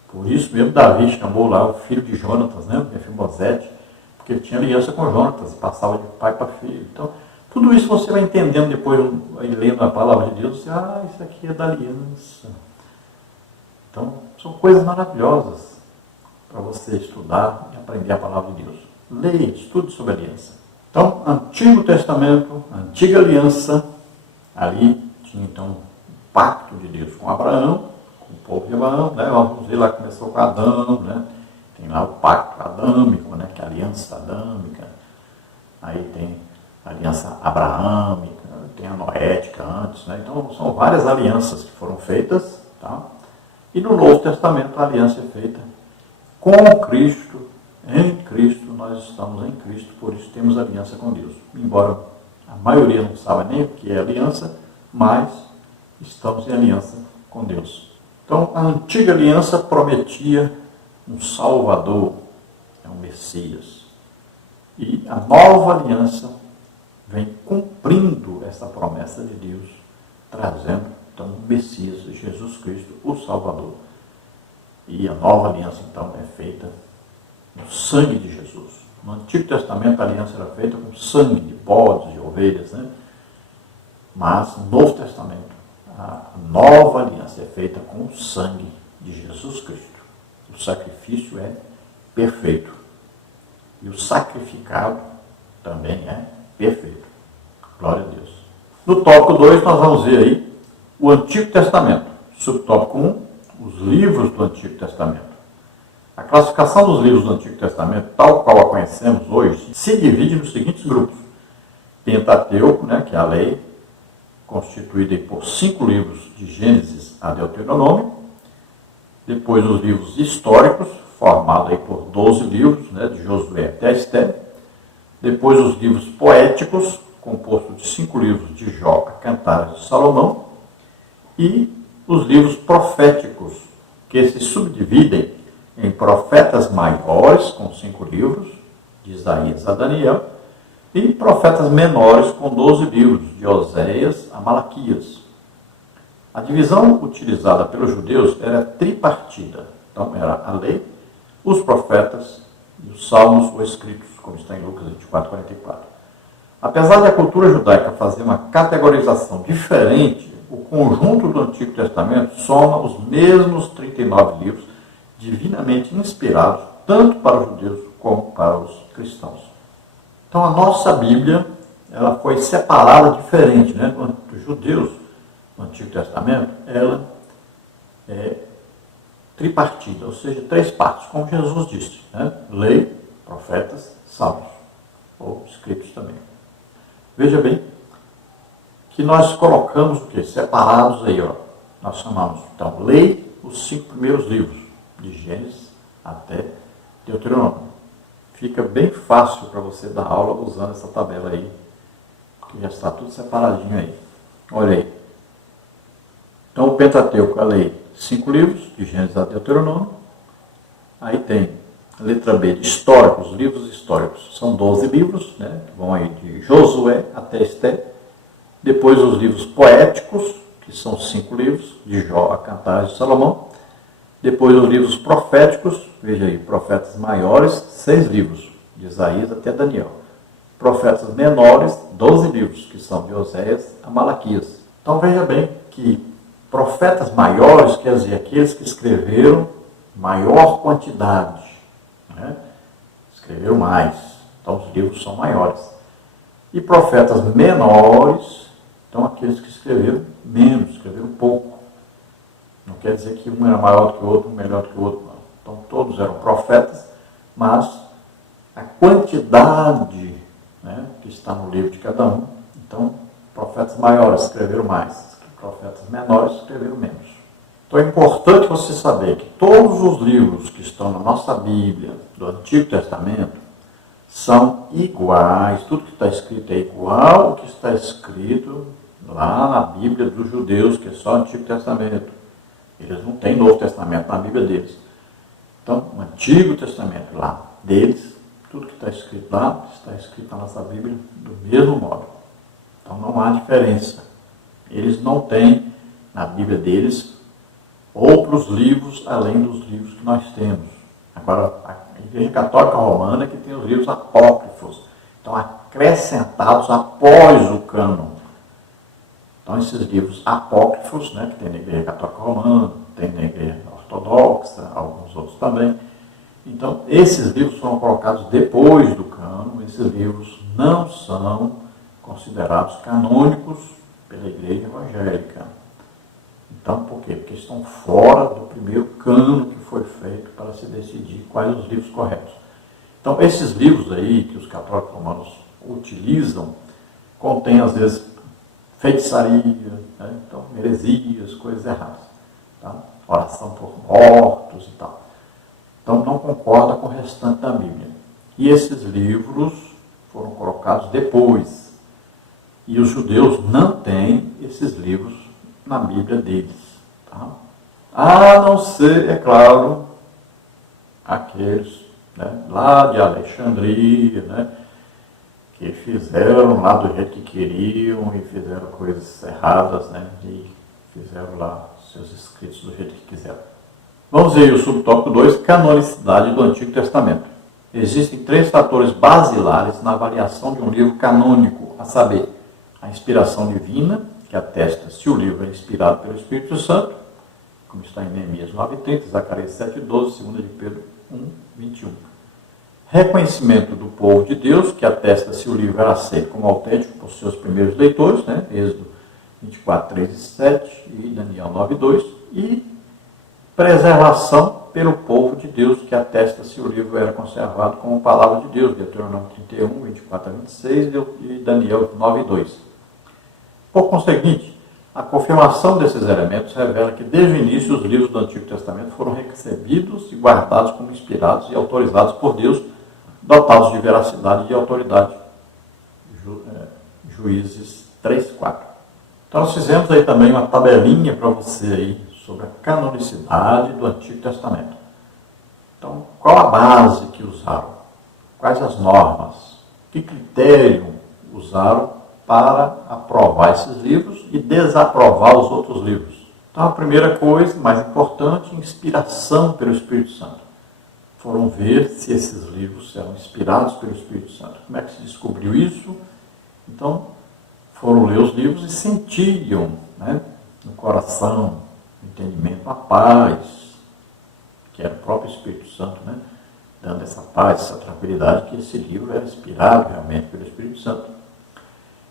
Por isso mesmo Davi chamou lá o filho de Jonatas, né? Mefibosete, porque ele tinha aliança com Jonatas, e passava de pai para filho. Então, tudo isso você vai entendendo depois, lendo a palavra de Deus, isso aqui é da aliança. Então, são coisas maravilhosas para você estudar e aprender a palavra de Deus. Leia, estude sobre aliança. Então, Antigo Testamento, Antiga Aliança, ali tinha então o pacto de Deus com Abraão, com o povo de Abraão, né? Vamos ver lá que começou com Adão, né? Tem lá o pacto adâmico, né? Que é a aliança adâmica. Aí tem a aliança abraâmica, tem a noética antes, né? Então, são várias alianças que foram feitas, tá? E no Novo Testamento a aliança é feita com Cristo. Em Cristo, nós estamos em Cristo, por isso temos aliança com Deus. Embora a maioria não saiba nem o que é aliança, mas estamos em aliança com Deus. Então, a antiga aliança prometia um Salvador, um Messias. E a nova aliança vem cumprindo essa promessa de Deus, trazendo então o Messias, Jesus Cristo, o Salvador. E a nova aliança então é feita no sangue de Jesus. No Antigo Testamento a aliança era feita com sangue de bodes, de ovelhas, né? Mas no Novo Testamento a nova aliança é feita com o sangue de Jesus Cristo. O sacrifício é perfeito. E o sacrificado também é perfeito. Glória a Deus. No tópico 2 nós vamos ver aí o Antigo Testamento. Subtópico 1, os livros do Antigo Testamento. A classificação dos livros do Antigo Testamento, tal qual a conhecemos hoje, se divide nos seguintes grupos. Pentateuco, né, que é a lei, constituída por 5 livros de Gênesis a Deuteronômio. Depois os livros históricos, formados aí por 12 livros, né, de Josué até Esté. Depois os livros poéticos, composto de 5 livros de Jó, Cantares de Salomão. E os livros proféticos, que se subdividem em profetas maiores, com 5 livros, de Isaías a Daniel, e profetas menores, com 12 livros, de Oséias a Malaquias. A divisão utilizada pelos judeus era tripartida. Então, era a lei, os profetas e os salmos ou escritos, como está em Lucas 24, 44. Apesar de a cultura judaica fazer uma categorização diferente, o conjunto do Antigo Testamento soma os mesmos 39 livros, divinamente inspirados, tanto para os judeus como para os cristãos. Então, a nossa Bíblia ela foi separada diferente, né? Dos judeus, no Antigo Testamento, ela é tripartida, ou seja, 3 partes, como Jesus disse, né? Lei, profetas, salmos, ou escritos também. Veja bem que nós colocamos o quê? Separados aí, ó. Nós chamamos, então, lei, os 5 primeiros livros, de Gênesis até Deuteronômio. Fica bem fácil para você dar aula usando essa tabela aí, que já está tudo separadinho aí. Olha aí. Então, o Pentateuco, a lei, 5 livros, de Gênesis a Deuteronômio. Aí tem a letra B, de históricos, livros históricos. São 12 livros, né, que vão aí de Josué até Esté. Depois os livros poéticos, que são 5 livros, de Jó a Cantares de Salomão. Depois os livros proféticos, veja aí, profetas maiores, 6 livros, de Isaías até Daniel. Profetas menores, 12 livros, que são de Oséias a Malaquias. Então veja bem que profetas maiores, quer dizer, aqueles que escreveram maior quantidade, né? Escreveram mais, então os livros são maiores. E profetas menores, então aqueles que escreveram menos, escreveram pouco. Não quer dizer que um era maior do que o outro, um melhor do que o outro, não. Então todos eram profetas, mas a quantidade, né, que está no livro de cada um, então profetas maiores escreveram mais, profetas menores escreveram menos. Então é importante você saber que todos os livros que estão na nossa Bíblia, do Antigo Testamento, são iguais, tudo que está escrito é igual ao que está escrito lá na Bíblia dos judeus, que é só o Antigo Testamento. Eles não têm Novo Testamento na Bíblia deles. Então, o Antigo Testamento lá deles, tudo que está escrito lá, está escrito na nossa Bíblia do mesmo modo. Então não há diferença. Eles não têm na Bíblia deles outros livros além dos livros que nós temos. Agora, a Igreja Católica Romana que tem os livros apócrifos, então acrescentados após o cânon. Então esses livros apócrifos, né, que tem na Igreja Católica Romana, tem na Igreja Ortodoxa, alguns outros também. Então esses livros foram colocados depois do cânon, esses livros não são considerados canônicos pela Igreja Evangélica. Então, por quê? Porque estão fora do primeiro cânon que foi feito para se decidir quais os livros corretos. Então, esses livros aí que os católicos romanos utilizam, contêm, às vezes, feitiçaria, né? Então, heresias, coisas erradas. Tá? Oração por mortos e tal. Então, não concorda com o restante da Bíblia. E esses livros foram colocados depois. E os judeus não têm esses livros na Bíblia deles. Tá? A não ser, é claro, aqueles, né, lá de Alexandria, né, que fizeram lá do jeito que queriam e fizeram coisas erradas, né, e fizeram lá seus escritos do jeito que quiseram. Vamos ver o subtópico 2, canonicidade do Antigo Testamento. Existem 3 fatores basilares na avaliação de um livro canônico, a saber, a inspiração divina, que atesta se o livro é inspirado pelo Espírito Santo, como está em Neemias 9:30, Zacarias 7:12, 2 de Pedro 1:21. Reconhecimento do povo de Deus, que atesta se o livro era aceito como autêntico por seus primeiros leitores, né? Êxodo 24:3-7 e Daniel 9:2. E preservação pelo povo de Deus, que atesta se o livro era conservado como palavra de Deus, Deuteronômio 31, 24-26 e Daniel 9:2. Por conseguinte, a confirmação desses elementos revela que desde o início os livros do Antigo Testamento foram recebidos e guardados como inspirados e autorizados por Deus, dotados de veracidade e de autoridade. Juízes 3:4. Então nós fizemos aí também uma tabelinha para você aí sobre a canonicidade do Antigo Testamento. Então, qual a base que usaram? Quais as normas? Que critério usaram para aprovar esses livros e desaprovar os outros livros? Então, a primeira coisa, mais importante, inspiração pelo Espírito Santo. Foram ver se esses livros eram inspirados pelo Espírito Santo. Como é que se descobriu isso? Então, foram ler os livros e sentiam, né, no coração, no entendimento, a paz, que era o próprio Espírito Santo, né, dando essa paz, essa tranquilidade, que esse livro era inspirado realmente pelo Espírito Santo.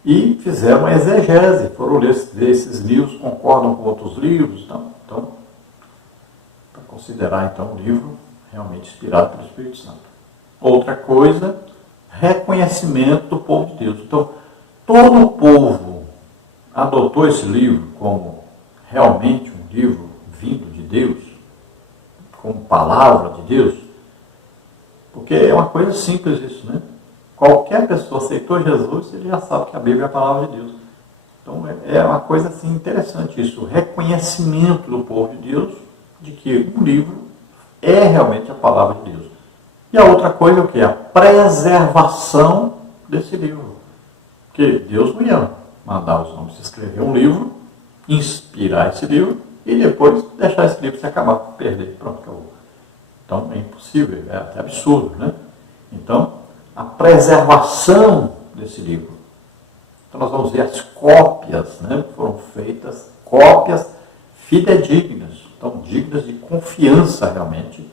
E fizeram uma exegese, foram ler esses livros, concordam com outros livros, então para considerar então o livro realmente inspirado pelo Espírito Santo. Outra coisa, reconhecimento do povo de Deus. Então, todo o povo adotou esse livro como realmente um livro vindo de Deus, como palavra de Deus, porque é uma coisa simples isso, né? Qualquer pessoa aceitou Jesus, ele já sabe que a Bíblia é a palavra de Deus. Então é uma coisa assim interessante isso, o reconhecimento do povo de Deus de que o livro é realmente a palavra de Deus. E a outra coisa é o que? A preservação desse livro. Porque Deus não ia mandar os homens escrever um livro, inspirar esse livro e depois deixar esse livro se acabar, perder, pronto, acabou. Então é impossível, é até absurdo, né? Então, a preservação desse livro. Então nós vamos ver as cópias, né? Foram feitas cópias fidedignas, então dignas de confiança realmente.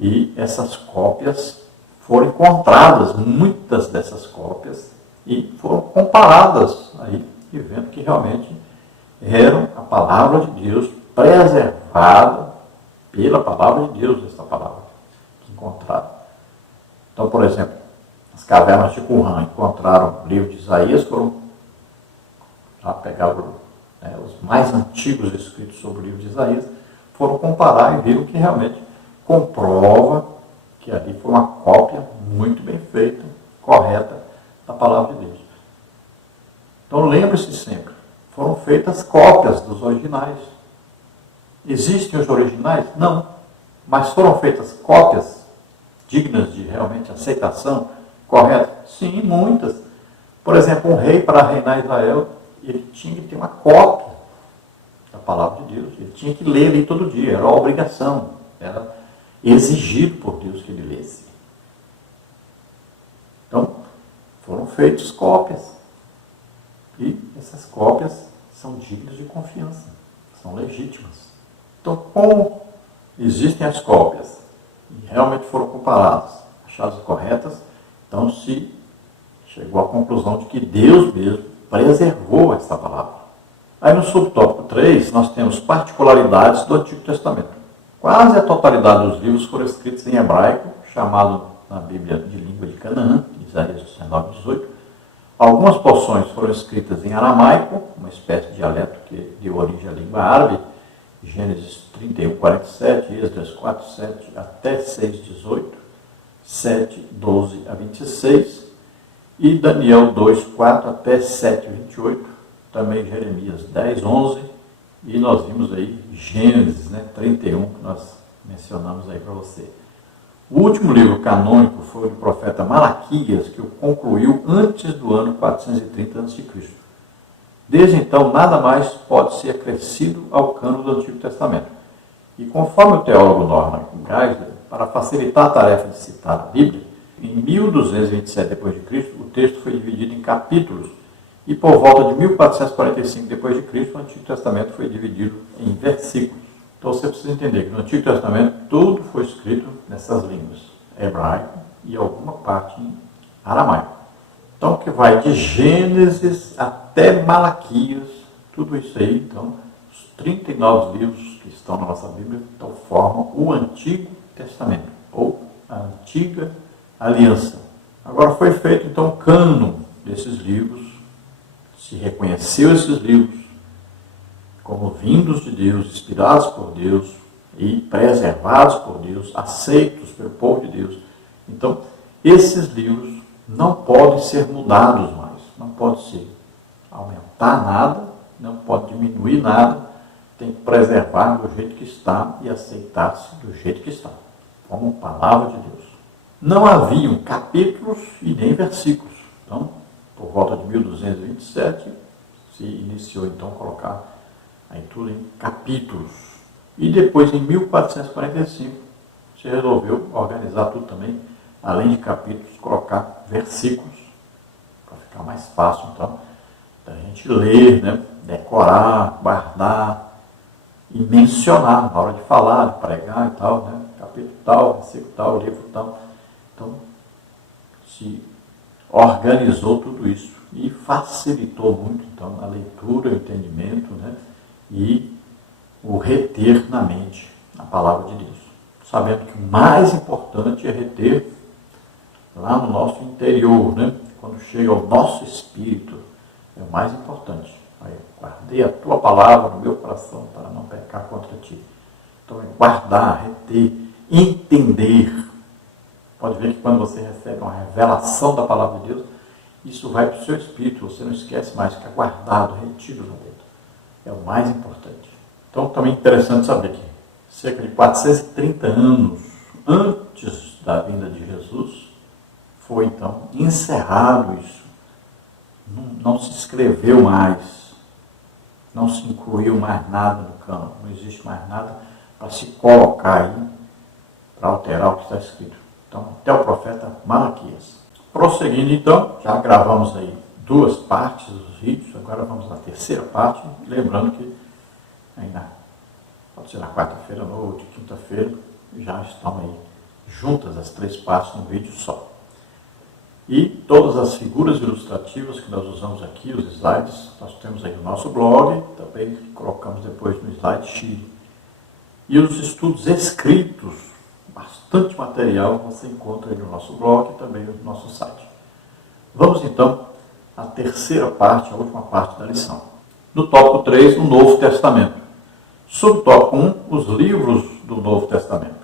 E essas cópias foram encontradas, muitas dessas cópias, e foram comparadas aí, e vendo que realmente eram a palavra de Deus preservada pela palavra de Deus, essa palavra que encontraram. Então, por exemplo, as cavernas de Qumran encontraram o livro de Isaías, foram já pegaram os mais antigos escritos sobre o livro de Isaías, foram comparar e viram que realmente comprova que ali foi uma cópia muito bem feita, correta, da palavra de Deus. Então lembre-se sempre, foram feitas cópias dos originais. Existem os originais? Não. Mas foram feitas cópias dignas de realmente aceitação, correta? Sim, muitas. Por exemplo, um rei para reinar Israel, ele tinha que ter uma cópia da palavra de Deus. Ele tinha que ler ali todo dia, era uma obrigação, era exigido por Deus que ele lesse. Então, foram feitas cópias. E essas cópias são dignas de confiança, são legítimas. Então, como existem as cópias e realmente foram comparadas, achadas corretas, então se chegou à conclusão de que Deus mesmo preservou essa palavra. Aí no subtópico 3, nós temos particularidades do Antigo Testamento. Quase a totalidade dos livros foram escritos em hebraico, chamado na Bíblia de língua de Canaã, Isaías 19, 18. Algumas porções foram escritas em aramaico, uma espécie de dialeto que deu origem à língua árabe, Gênesis 31, 47, Esdras 4, 7 até 6, 18, 7, 12 a 26, e Daniel 2, 4 até 7, 28, também Jeremias 10, 11, e nós vimos aí Gênesis 31, que nós mencionamos aí para você. O último livro canônico foi o do profeta Malaquias, que o concluiu antes do ano 430 a.C. Desde então, nada mais pode ser acrescido ao cano do Antigo Testamento. E conforme o teólogo Norman Geisler, para facilitar a tarefa de citar a Bíblia, em 1227 d.C., o texto foi dividido em capítulos, e por volta de 1445 d.C., o Antigo Testamento foi dividido em versículos. Então você precisa entender que no Antigo Testamento tudo foi escrito nessas línguas, hebraico e alguma parte em aramaico. Então que vai de Gênesis até Malaquias, tudo isso aí, então, os 39 livros que estão na nossa Bíblia, então formam o Antigo Testamento, ou a Antiga Aliança. Agora foi feito então o cânon desses livros, se reconheceu esses livros como vindos de Deus, inspirados por Deus e preservados por Deus, aceitos pelo povo de Deus. Então, esses livros não podem ser mudados mais, não pode ser aumentar nada, não pode diminuir nada, tem que preservar do jeito que está e aceitar-se do jeito que está, como palavra de Deus. Não haviam capítulos e nem versículos. Então, por volta de 1227, se iniciou então a colocar aí tudo em capítulos. E depois, em 1445, se resolveu organizar tudo também, além de capítulos, colocar versículos, para ficar mais fácil, então, da gente ler, decorar, guardar e mencionar na hora de falar, de pregar e tal, capítulo tal, versículo tal, livro tal. Então, se organizou tudo isso e facilitou muito, então, a leitura, o entendimento, e o reter na mente a palavra de Deus. Sabendo que o mais importante é reter lá no nosso interior, quando chega ao nosso espírito, é o mais importante. Aí, guardei a tua palavra no meu coração para não pecar contra ti. Então, é guardar, reter, entender. Pode ver que quando você recebe uma revelação da palavra de Deus, isso vai para o seu espírito, você não esquece mais, fica guardado, retido lá dentro. É o mais importante. Então, também é interessante saber que cerca de 430 anos antes da vinda de Jesus, foi então encerrado isso. Não se escreveu mais, não se incluiu mais nada no cânon, não existe mais nada para se colocar aí, para alterar o que está escrito. Então, até o profeta Malaquias. Prosseguindo então, já gravamos aí 2 partes dos vídeos, agora vamos na terceira parte, lembrando que ainda pode ser na quarta-feira, à noite, quinta-feira, já estão aí juntas as 3 partes num vídeo só. E todas as figuras ilustrativas que nós usamos aqui, os slides, nós temos aí no nosso blog, também colocamos depois no Slide Sheet. E os estudos escritos, bastante material, você encontra aí no nosso blog e também no nosso site. Vamos então à terceira parte, a última parte da lição. No tópico 3, o Novo Testamento. Subtópico 1, os livros do Novo Testamento.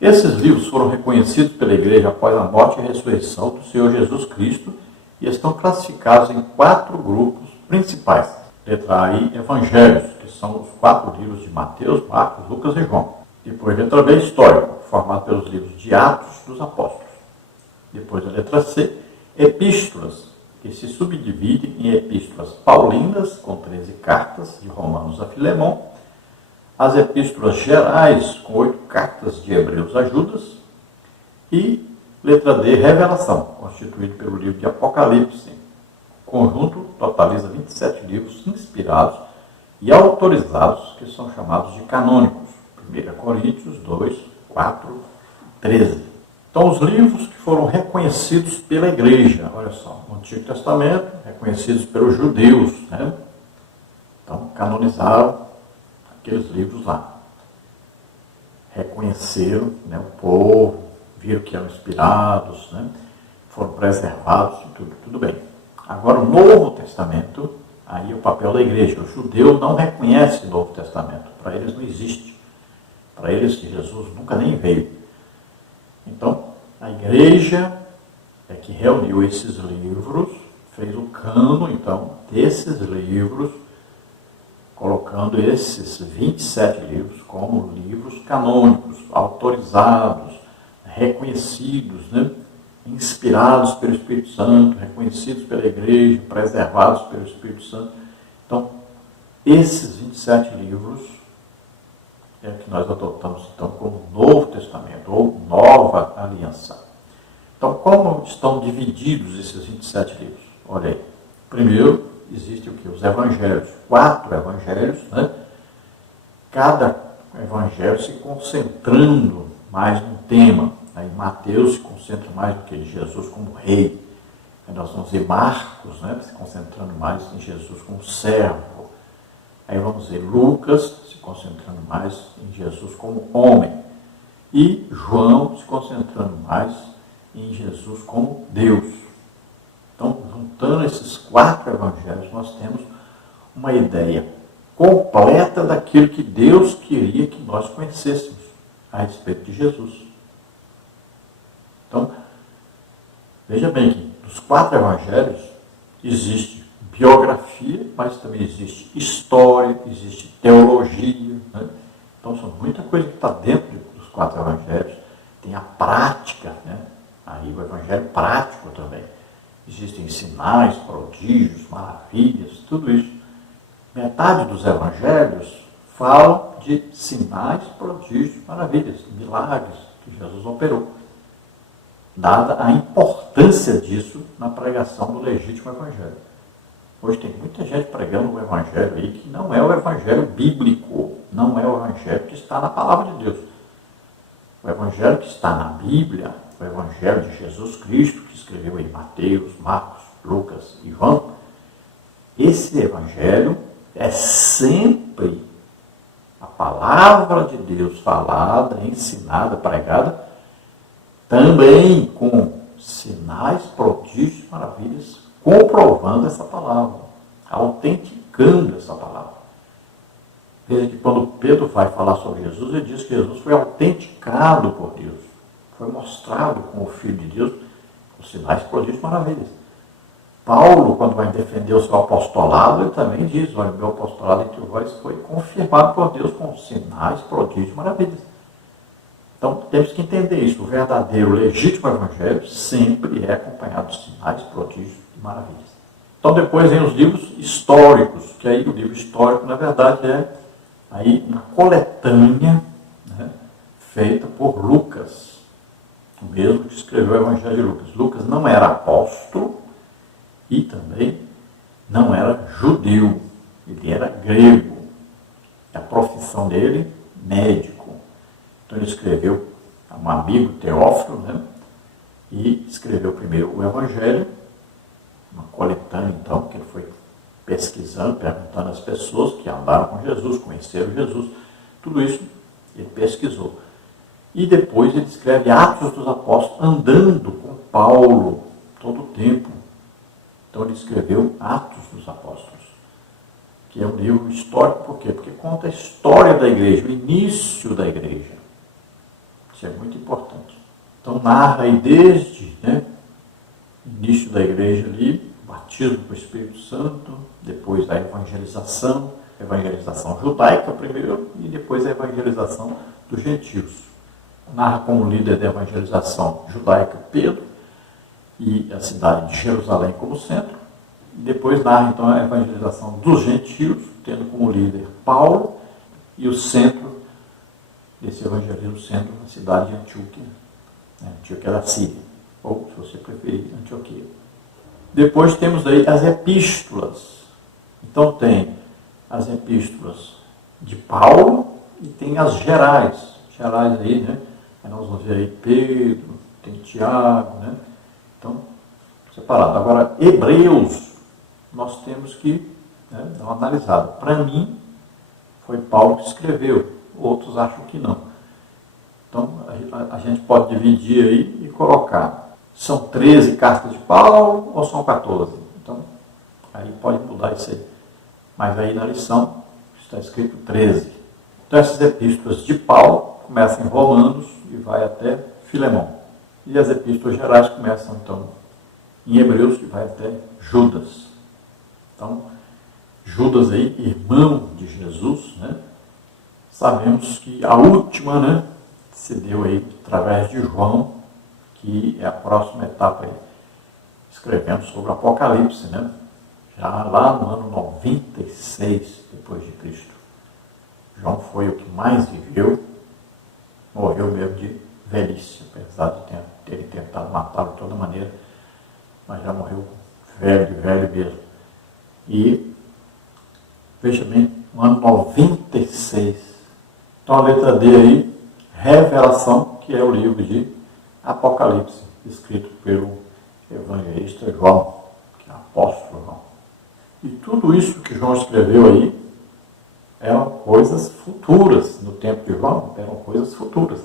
Esses livros foram reconhecidos pela Igreja após a morte e ressurreição do Senhor Jesus Cristo e estão classificados em 4 grupos principais. Letra A, Evangelhos, que são os 4 livros de Mateus, Marcos, Lucas e João. Depois, letra B, Histórico, formado pelos livros de Atos dos Apóstolos. Depois, a letra C, Epístolas, que se subdividem em epístolas paulinas, com 13 cartas, de Romanos a Filemão, as epístolas gerais, com 8 cartas de Hebreus a Judas, e letra D, Revelação, constituído pelo livro de Apocalipse. O conjunto totaliza 27 livros inspirados e autorizados, que são chamados de canônicos. 1 Coríntios 2, 4, 13. Então, os livros que foram reconhecidos pela Igreja, olha só, no Antigo Testamento, reconhecidos pelos judeus, né? Então, canonizaram aqueles livros lá. Reconheceram, né, o povo, viram que eram inspirados, né? Foram preservados e tudo bem. Agora, o Novo Testamento, aí é o papel da Igreja. O judeu não reconhece o Novo Testamento, para eles não existe. Para eles, que Jesus nunca nem veio. Então, a Igreja é que reuniu esses livros, fez o cânon, então, desses livros, colocando esses 27 livros como livros canônicos, autorizados, reconhecidos, né? Inspirados pelo Espírito Santo, reconhecidos pela Igreja, preservados pelo Espírito Santo. Então, esses 27 livros é o que nós adotamos então como Novo Testamento, ou Nova Aliança. Então, como estão divididos esses 27 livros? Olha aí. Primeiro, existe o que? Os evangelhos. 4 evangelhos, né? Cada evangelho se concentrando mais num tema. Aí Mateus se concentra mais no que? Jesus como rei. Aí nós vamos ver Marcos, né? Se concentrando mais em Jesus como servo. Aí vamos ver Lucas se concentrando mais em Jesus como homem. E João se concentrando mais em Jesus como Deus. Então, juntando esses 4 evangelhos, nós temos uma ideia completa daquilo que Deus queria que nós conhecêssemos a respeito de Jesus. Então, veja bem que dos 4 evangelhos existe biografia, mas também existe história, existe teologia, né? Então, são muita coisa que está dentro dos 4 evangelhos. Tem a prática, né? Aí o evangelho prático também. Existem sinais, prodígios, maravilhas, tudo isso. Metade dos evangelhos falam de sinais, prodígios, maravilhas, milagres que Jesus operou. Dada a importância disso na pregação do legítimo evangelho. Hoje tem muita gente pregando um evangelho aí que não é o evangelho bíblico, não é o evangelho que está na palavra de Deus. O evangelho que está na Bíblia, o evangelho de Jesus Cristo, que escreveu em Mateus, Marcos, Lucas e João, esse evangelho é sempre a palavra de Deus falada, ensinada, pregada, também com sinais, prodígios, maravilhas, comprovando essa palavra, autenticando essa palavra. Veja que quando Pedro vai falar sobre Jesus, ele diz que Jesus foi autenticado por Deus, foi mostrado como o Filho de Deus, com sinais, prodígios, maravilhas. Paulo, quando vai defender o seu apostolado, ele também diz, olha, meu apostolado entre vós foi confirmado por Deus com sinais, prodígios, maravilhas. Então, temos que entender isso. O verdadeiro, legítimo evangelho sempre é acompanhado de sinais, prodígios e maravilhas. Então, depois vem os livros históricos, que aí o livro histórico, na verdade, é aí uma coletânea, né, feita por Lucas, o mesmo que escreveu o Evangelho de Lucas. Lucas não era apóstolo e também não era judeu, ele era grego. A profissão dele, médico. Então ele escreveu a um amigo, Teófilo, né? E escreveu primeiro o Evangelho, uma coletânea então, que ele foi pesquisando, perguntando às pessoas que andaram com Jesus, conheceram Jesus, tudo isso Ele pesquisou. E depois ele escreve Atos dos Apóstolos, andando com Paulo todo o tempo. Então ele escreveu Atos dos Apóstolos, que é um livro histórico. Por quê? Porque conta a história da igreja, o início da igreja. Isso é muito importante. Então narra aí desde o início da igreja ali, o batismo com o Espírito Santo, depois a evangelização judaica primeiro e depois a evangelização dos gentios. Narra como líder da evangelização judaica Pedro e a cidade de Jerusalém como centro. E depois narra então a evangelização dos gentios, tendo como líder Paulo, e o centro desse evangelismo sendo a cidade de Antioquia, Antioquia da Síria, ou, se você preferir, Antioquia. Depois temos aí as epístolas. Então tem as epístolas de Paulo e tem as gerais aí, Aí nós vamos ver aí Pedro, tem Tiago, Então, separado. Agora, Hebreus, nós temos que dar uma analisada. Para mim, foi Paulo que escreveu, outros acham que não. Então, a gente pode dividir aí e colocar. São 13 cartas de Paulo ou são 14? Então, aí pode mudar isso aí. Mas aí na lição está escrito 13. Então, essas epístolas de Paulo começam em Romanos e vai até Filemão. E as epístolas gerais começam, então, em Hebreus e vai até Judas. Então, Judas aí, irmão de Jesus, Sabemos que a última, se deu aí através de João, que é a próxima etapa aí, escrevendo sobre o Apocalipse, já lá no ano 96 depois de Cristo. João foi o que mais viveu, morreu mesmo de velhice, apesar de terem tentado matá-lo de toda maneira, mas já morreu velho mesmo. E, veja bem, no ano 96, então a letra D aí, Revelação, que é o livro de Apocalipse, escrito pelo evangelista João, que é o apóstolo João. E tudo isso que João escreveu aí eram coisas futuras, no tempo de João, eram coisas futuras.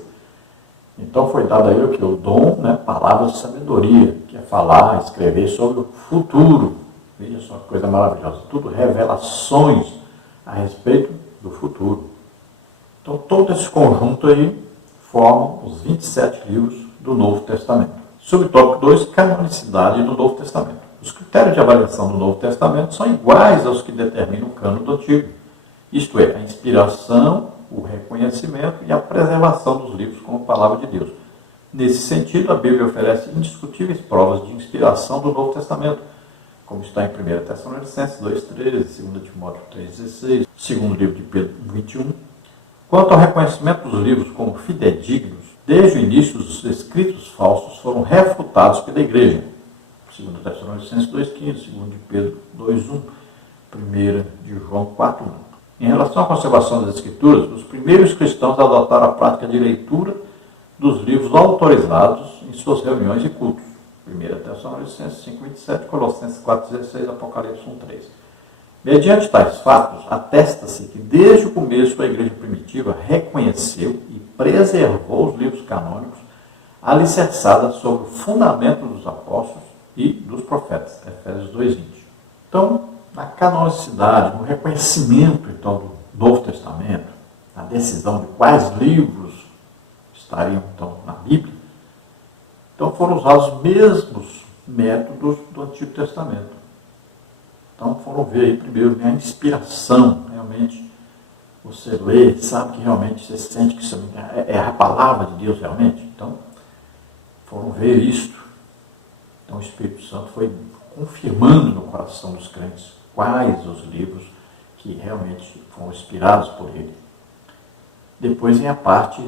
Então foi dado a ele o que? O dom, palavras de sabedoria, que é falar, escrever sobre o futuro. Veja só que coisa maravilhosa. Tudo revelações a respeito do futuro. Então todo esse conjunto aí formam os 27 livros do Novo Testamento. Subtópico 2, canonicidade do Novo Testamento. Os critérios de avaliação do Novo Testamento são iguais aos que determinam o cânon do Antigo. Isto é, a inspiração, o reconhecimento e a preservação dos livros como palavra de Deus. Nesse sentido, a Bíblia oferece indiscutíveis provas de inspiração do Novo Testamento, como está em 1 Tessalonicenses 2,13, 2 Timóteo 3,16, 2 livro de Pedro 21. Quanto ao reconhecimento dos livros como fidedignos, desde o início os escritos falsos foram refutados pela Igreja. 2 Tessalonicenses 2,15, 2 de Pedro 2,1, 1 de João 4,1. Em relação à conservação das Escrituras, os primeiros cristãos adotaram a prática de leitura dos livros autorizados em suas reuniões e cultos. 1 Tessalonicenses 5,27, Colossenses 4,16, Apocalipse 1,3. Mediante tais fatos, atesta-se que desde o começo a igreja primitiva reconheceu e preservou os livros canônicos alicerçados sobre o fundamento dos apóstolos e dos profetas. Efésios 2,20. Então, na canonicidade, no reconhecimento então, do Novo Testamento, na decisão de quais livros estariam então, na Bíblia, então foram usados os mesmos métodos do Antigo Testamento. Então foram ver aí primeiro a inspiração, realmente você lê, sabe que realmente você sente que isso é a palavra de Deus realmente. Então foram ver isto. Então o Espírito Santo foi confirmando no coração dos crentes quais os livros que realmente foram inspirados por ele. Depois vem a parte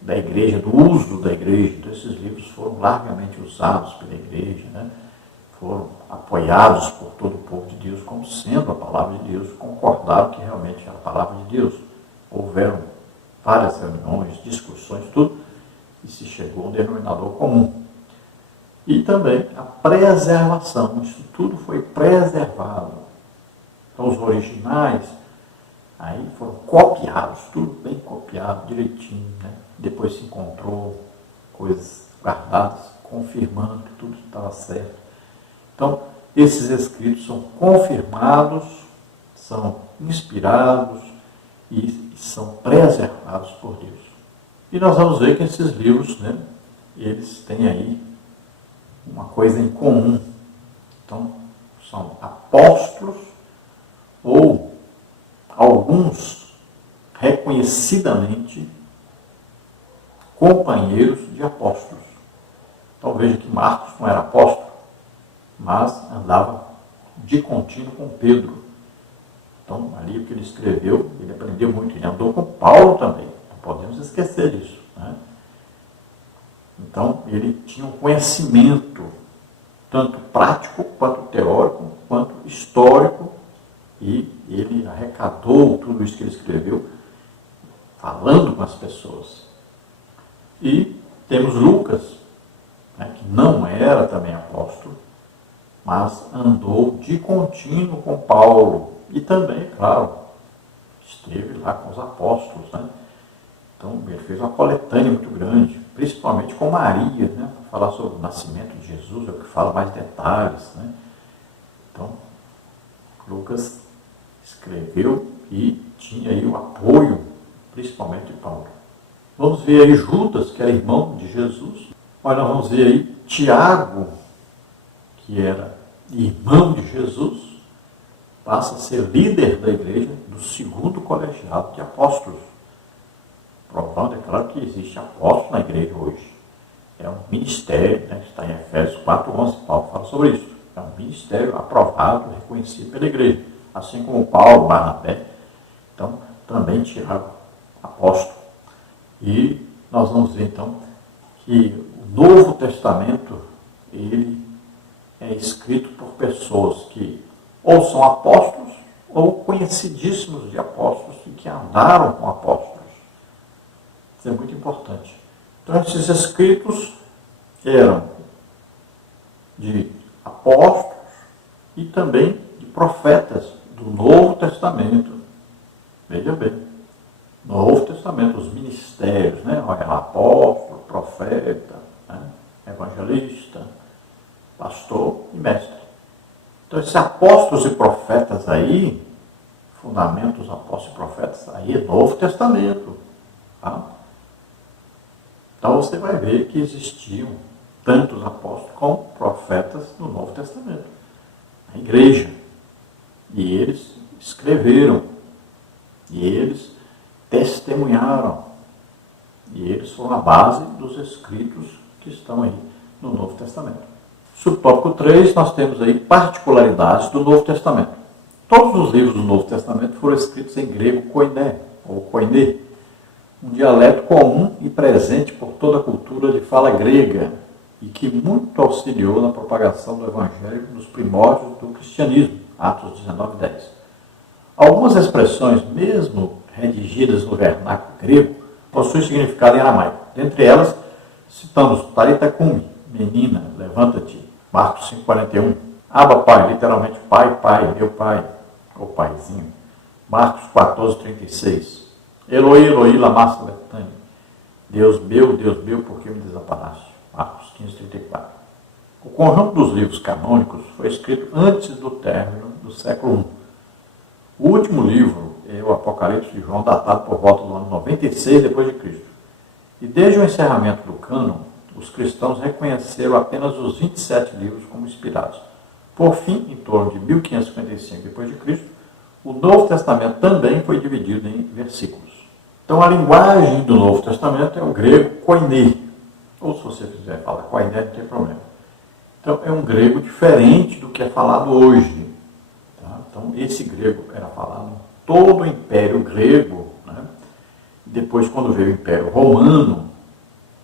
da igreja, do uso da igreja. Então esses livros foram largamente usados pela igreja, foram apoiados por todo o povo de Deus como sendo a palavra de Deus, concordaram que realmente era a palavra de Deus. Houveram várias reuniões, discussões, tudo, e se chegou a um denominador comum. E também a preservação, isso tudo foi preservado. Então os originais Aí foram copiados, tudo bem copiado, direitinho, né? Depois se encontrou coisas guardadas, confirmando que tudo estava certo. Então, esses escritos são confirmados, são inspirados e são preservados por Deus. E nós vamos ver que esses livros, né, eles têm aí uma coisa em comum. Então, são apóstolos ou alguns reconhecidamente companheiros de apóstolos. Então veja que Marcos não era apóstolo, mas andava de contínuo com Pedro. Então ali o que ele escreveu, ele aprendeu muito, ele andou com Paulo também, não podemos esquecer disso, né? Então ele tinha um conhecimento tanto prático, quanto teórico, quanto histórico, e ele arrecadou tudo isso que ele escreveu, falando com as pessoas. E temos Lucas, né, que não era também apóstolo, mas andou de contínuo com Paulo, e também, claro, esteve lá com os apóstolos, né? Então ele fez uma coletânea muito grande, principalmente com Maria, né, para falar sobre o nascimento de Jesus, é o que fala mais detalhes, né? Então, Lucas escreveu e tinha aí o apoio, principalmente de Paulo. Vamos ver aí Judas, que era irmão de Jesus. Olha, nós vamos ver aí Tiago, que era irmão de Jesus, passa a ser líder da igreja do segundo colegiado de apóstolos. Provando, é claro que existe apóstolo na igreja hoje. É um ministério, né, que está em Efésios 4:11, Paulo fala sobre isso. É um ministério aprovado, reconhecido pela igreja. Assim como Paulo, Barnabé. Então, também Tiago, apóstolo. E nós vamos ver, então, que o Novo Testamento, ele é escrito por pessoas que ou são apóstolos, ou conhecidíssimos de apóstolos, e que andaram com apóstolos. Isso é muito importante. Então, esses escritos eram de apóstolos e também de profetas do Novo Testamento. Veja bem, Novo Testamento, os ministérios, né? Olha, apóstolo, profeta, né? Evangelista, pastor e mestre. Então, esses apóstolos e profetas aí, fundamento dos apóstolos e profetas, aí é Novo Testamento. Tá? Então, você vai ver que existiam tantos apóstolos como profetas no Novo Testamento. A igreja. E eles escreveram. E eles testemunharam. E eles foram a base dos escritos que estão aí no Novo Testamento. Subtópico 3, nós temos aí particularidades do Novo Testamento. Todos os livros do Novo Testamento foram escritos em grego koiné, ou koiné, um dialeto comum e presente por toda a cultura de fala grega, e que muito auxiliou na propagação do Evangelho nos primórdios do cristianismo, Atos 19:10. Algumas expressões, mesmo redigidas no vernáculo grego, possuem significado em aramaico. Dentre elas, citamos Talita Cumi, menina, levanta-te, Marcos 5:41. Abba, pai, literalmente pai, pai, meu pai, ou paizinho, Marcos 14:36. Eloi, Eloi, lama sabachthani. Deus meu, por que me desamparaste? Marcos 15:34. O conjunto dos livros canônicos foi escrito antes do término do século I. O último livro é o Apocalipse de João, datado por volta do ano 96 d.C. E desde o encerramento do cânon, os cristãos reconheceram apenas os 27 livros como inspirados. Por fim, em torno de 1555 d.C., o Novo Testamento também foi dividido em versículos. Então, a linguagem do Novo Testamento é o grego koiné. Ou, se você quiser falar koiné, não tem problema. Então, é um grego diferente do que é falado hoje. Tá? Então, esse grego era falado em todo o Império Grego. Né? Depois, quando veio o Império Romano,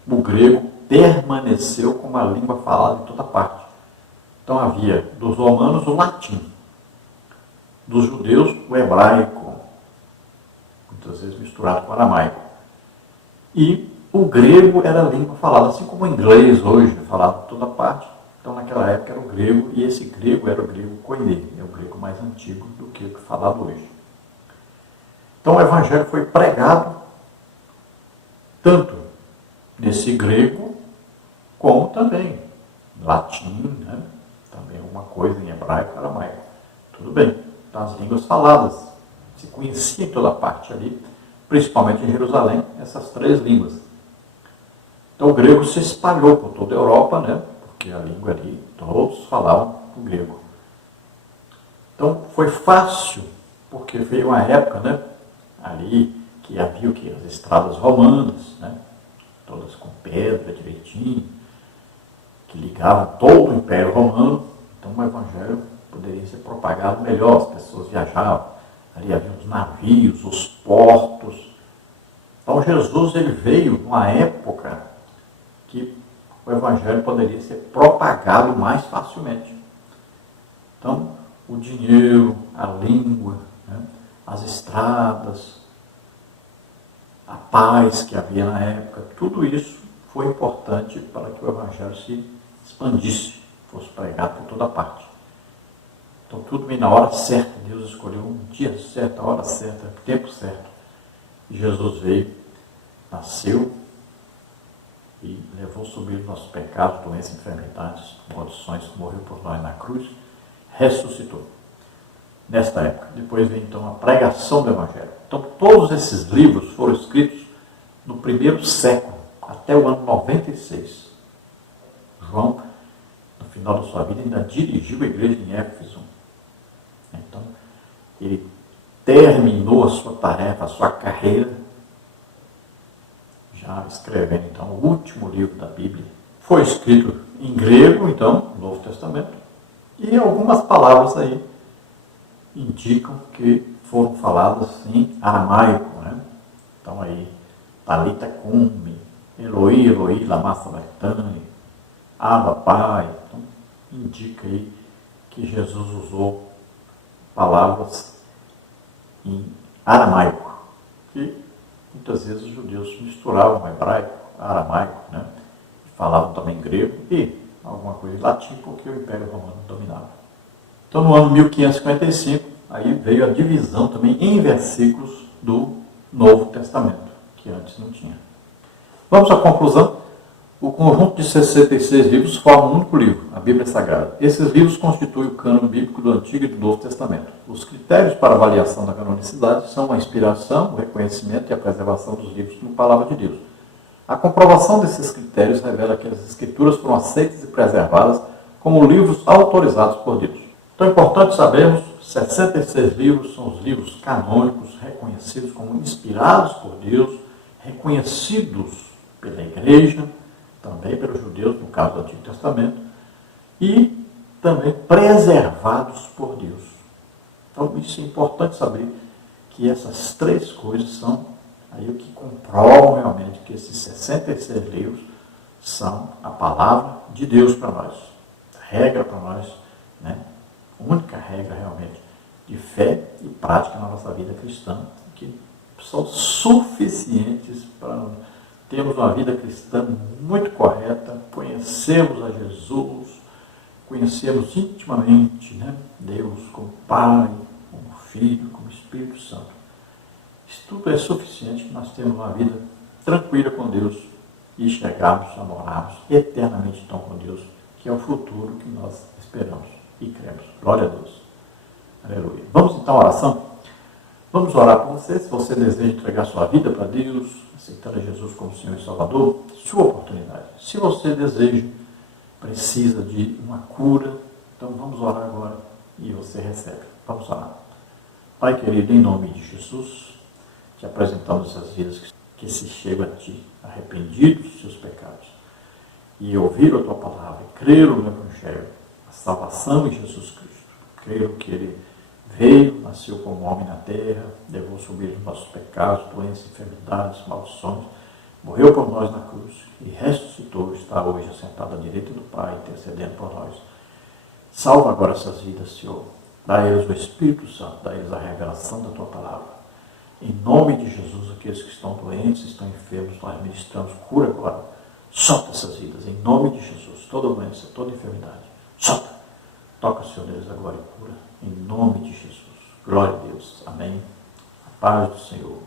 o grego permaneceu como a língua falada em toda parte. Então, havia dos romanos o latim, dos judeus o hebraico, muitas vezes misturado com o aramaico. E o grego era a língua falada, assim como o inglês hoje é falado em toda parte. Então, naquela época era o grego, e esse grego era o grego koiné, é o grego mais antigo do que o falado hoje. Então o Evangelho foi pregado tanto nesse grego como também latim, né? Também alguma coisa em hebraico, aramaico. Tudo bem, das línguas faladas. Se conhecia em toda parte ali, principalmente em Jerusalém, essas 3 línguas. Então o grego se espalhou por toda a Europa, né? Porque a língua ali, todos falavam o grego. Então foi fácil, porque veio uma época, né? Ali que havia o quê? As estradas romanas, né? Todas com pedra direitinho, que ligavam todo o Império Romano. Então o Evangelho poderia ser propagado melhor, as pessoas viajavam, ali havia os navios, os portos. Então Jesus ele veio numa época que o Evangelho poderia ser propagado mais facilmente. Então, o dinheiro, a língua, né, as estradas, a paz que havia na época, tudo isso foi importante para que o Evangelho se expandisse, fosse pregado por toda parte. Então, tudo vem na hora certa. Deus escolheu um dia certo, a hora certa, o tempo certo. E Jesus veio, nasceu e levou sobre os nossos pecados, doenças, enfermidades, maldições, morreu por nós na cruz, ressuscitou. Nesta época. Depois vem então a pregação do Evangelho. Então, todos esses livros foram escritos no primeiro século, até o ano 96. João, no final da sua vida, ainda dirigiu a igreja em Éfeso. Então, ele terminou a sua tarefa, a sua carreira, já escrevendo, então, o último livro da Bíblia. Foi escrito em grego, então, no Novo Testamento, e algumas palavras aí indicam que foram faladas em aramaico, né? Então, aí, Talita Cumi, Eloi, Eloi, lama sabachthani, Abba, Pai. Então, indica aí que Jesus usou palavras em aramaico, que muitas vezes os judeus misturavam hebraico, aramaico, né? Falavam também grego e alguma coisa em latim, porque o Império Romano dominava. Então, no ano 1555, aí veio a divisão também em versículos do Novo Testamento, que antes não tinha. Vamos à conclusão. O conjunto de 66 livros forma um único livro, a Bíblia Sagrada. Esses livros constituem o cânon bíblico do Antigo e do Novo Testamento. Os critérios para avaliação da canonicidade são a inspiração, o reconhecimento e a preservação dos livros como palavra de Deus. A comprovação desses critérios revela que as Escrituras foram aceitas e preservadas como livros autorizados por Deus. Então é importante sabermos que 66 livros são os livros canônicos, reconhecidos como inspirados por Deus, reconhecidos pela Igreja, também pelos judeus, no caso do Antigo Testamento, e também preservados por Deus. Então, isso é importante saber que essas 3 coisas são aí o que comprovam realmente que esses 66 livros são a palavra de Deus para nós, regra para nós, né? Única regra realmente de fé e prática na nossa vida cristã, que são suficientes para termos uma vida cristã muito correta, conhecermos a Jesus, conhecermos intimamente, né, Deus como Pai, como Filho, como Espírito Santo. Isso tudo é suficiente que nós temos uma vida tranquila com Deus e chegarmos a morarmos eternamente então com Deus, que é o futuro que nós esperamos e cremos. Glória a Deus. Aleluia. Vamos então à oração? Vamos orar por você. Se você deseja entregar sua vida para Deus, aceitar a Jesus como Senhor e Salvador, sua oportunidade. Se você deseja, precisa de uma cura, então vamos orar agora e você recebe. Vamos orar. Pai querido, em nome de Jesus, te apresentamos essas vidas que se chegam a Ti, arrependidos dos seus pecados, e ouviram a Tua palavra, e creram no Evangelho, a salvação em Jesus Cristo. Creram que Ele veio, nasceu como homem na terra, levou sobre Ele os nossos pecados, doenças, enfermidades, maldições, morreu por nós na cruz e ressuscitou, está hoje assentado à direita do Pai, intercedendo por nós. Salva agora essas vidas, Senhor. Dá a eles o Espírito Santo, dá a eles a revelação da Tua palavra. Em nome de Jesus, aqueles que estão doentes, estão enfermos, nós ministramos cura agora. Solta essas vidas, em nome de Jesus. Toda doença, toda enfermidade. Solta. Toca, Senhor, neles agora e cura. Em nome de Jesus. Glória a Deus. Amém. paz do Senhor.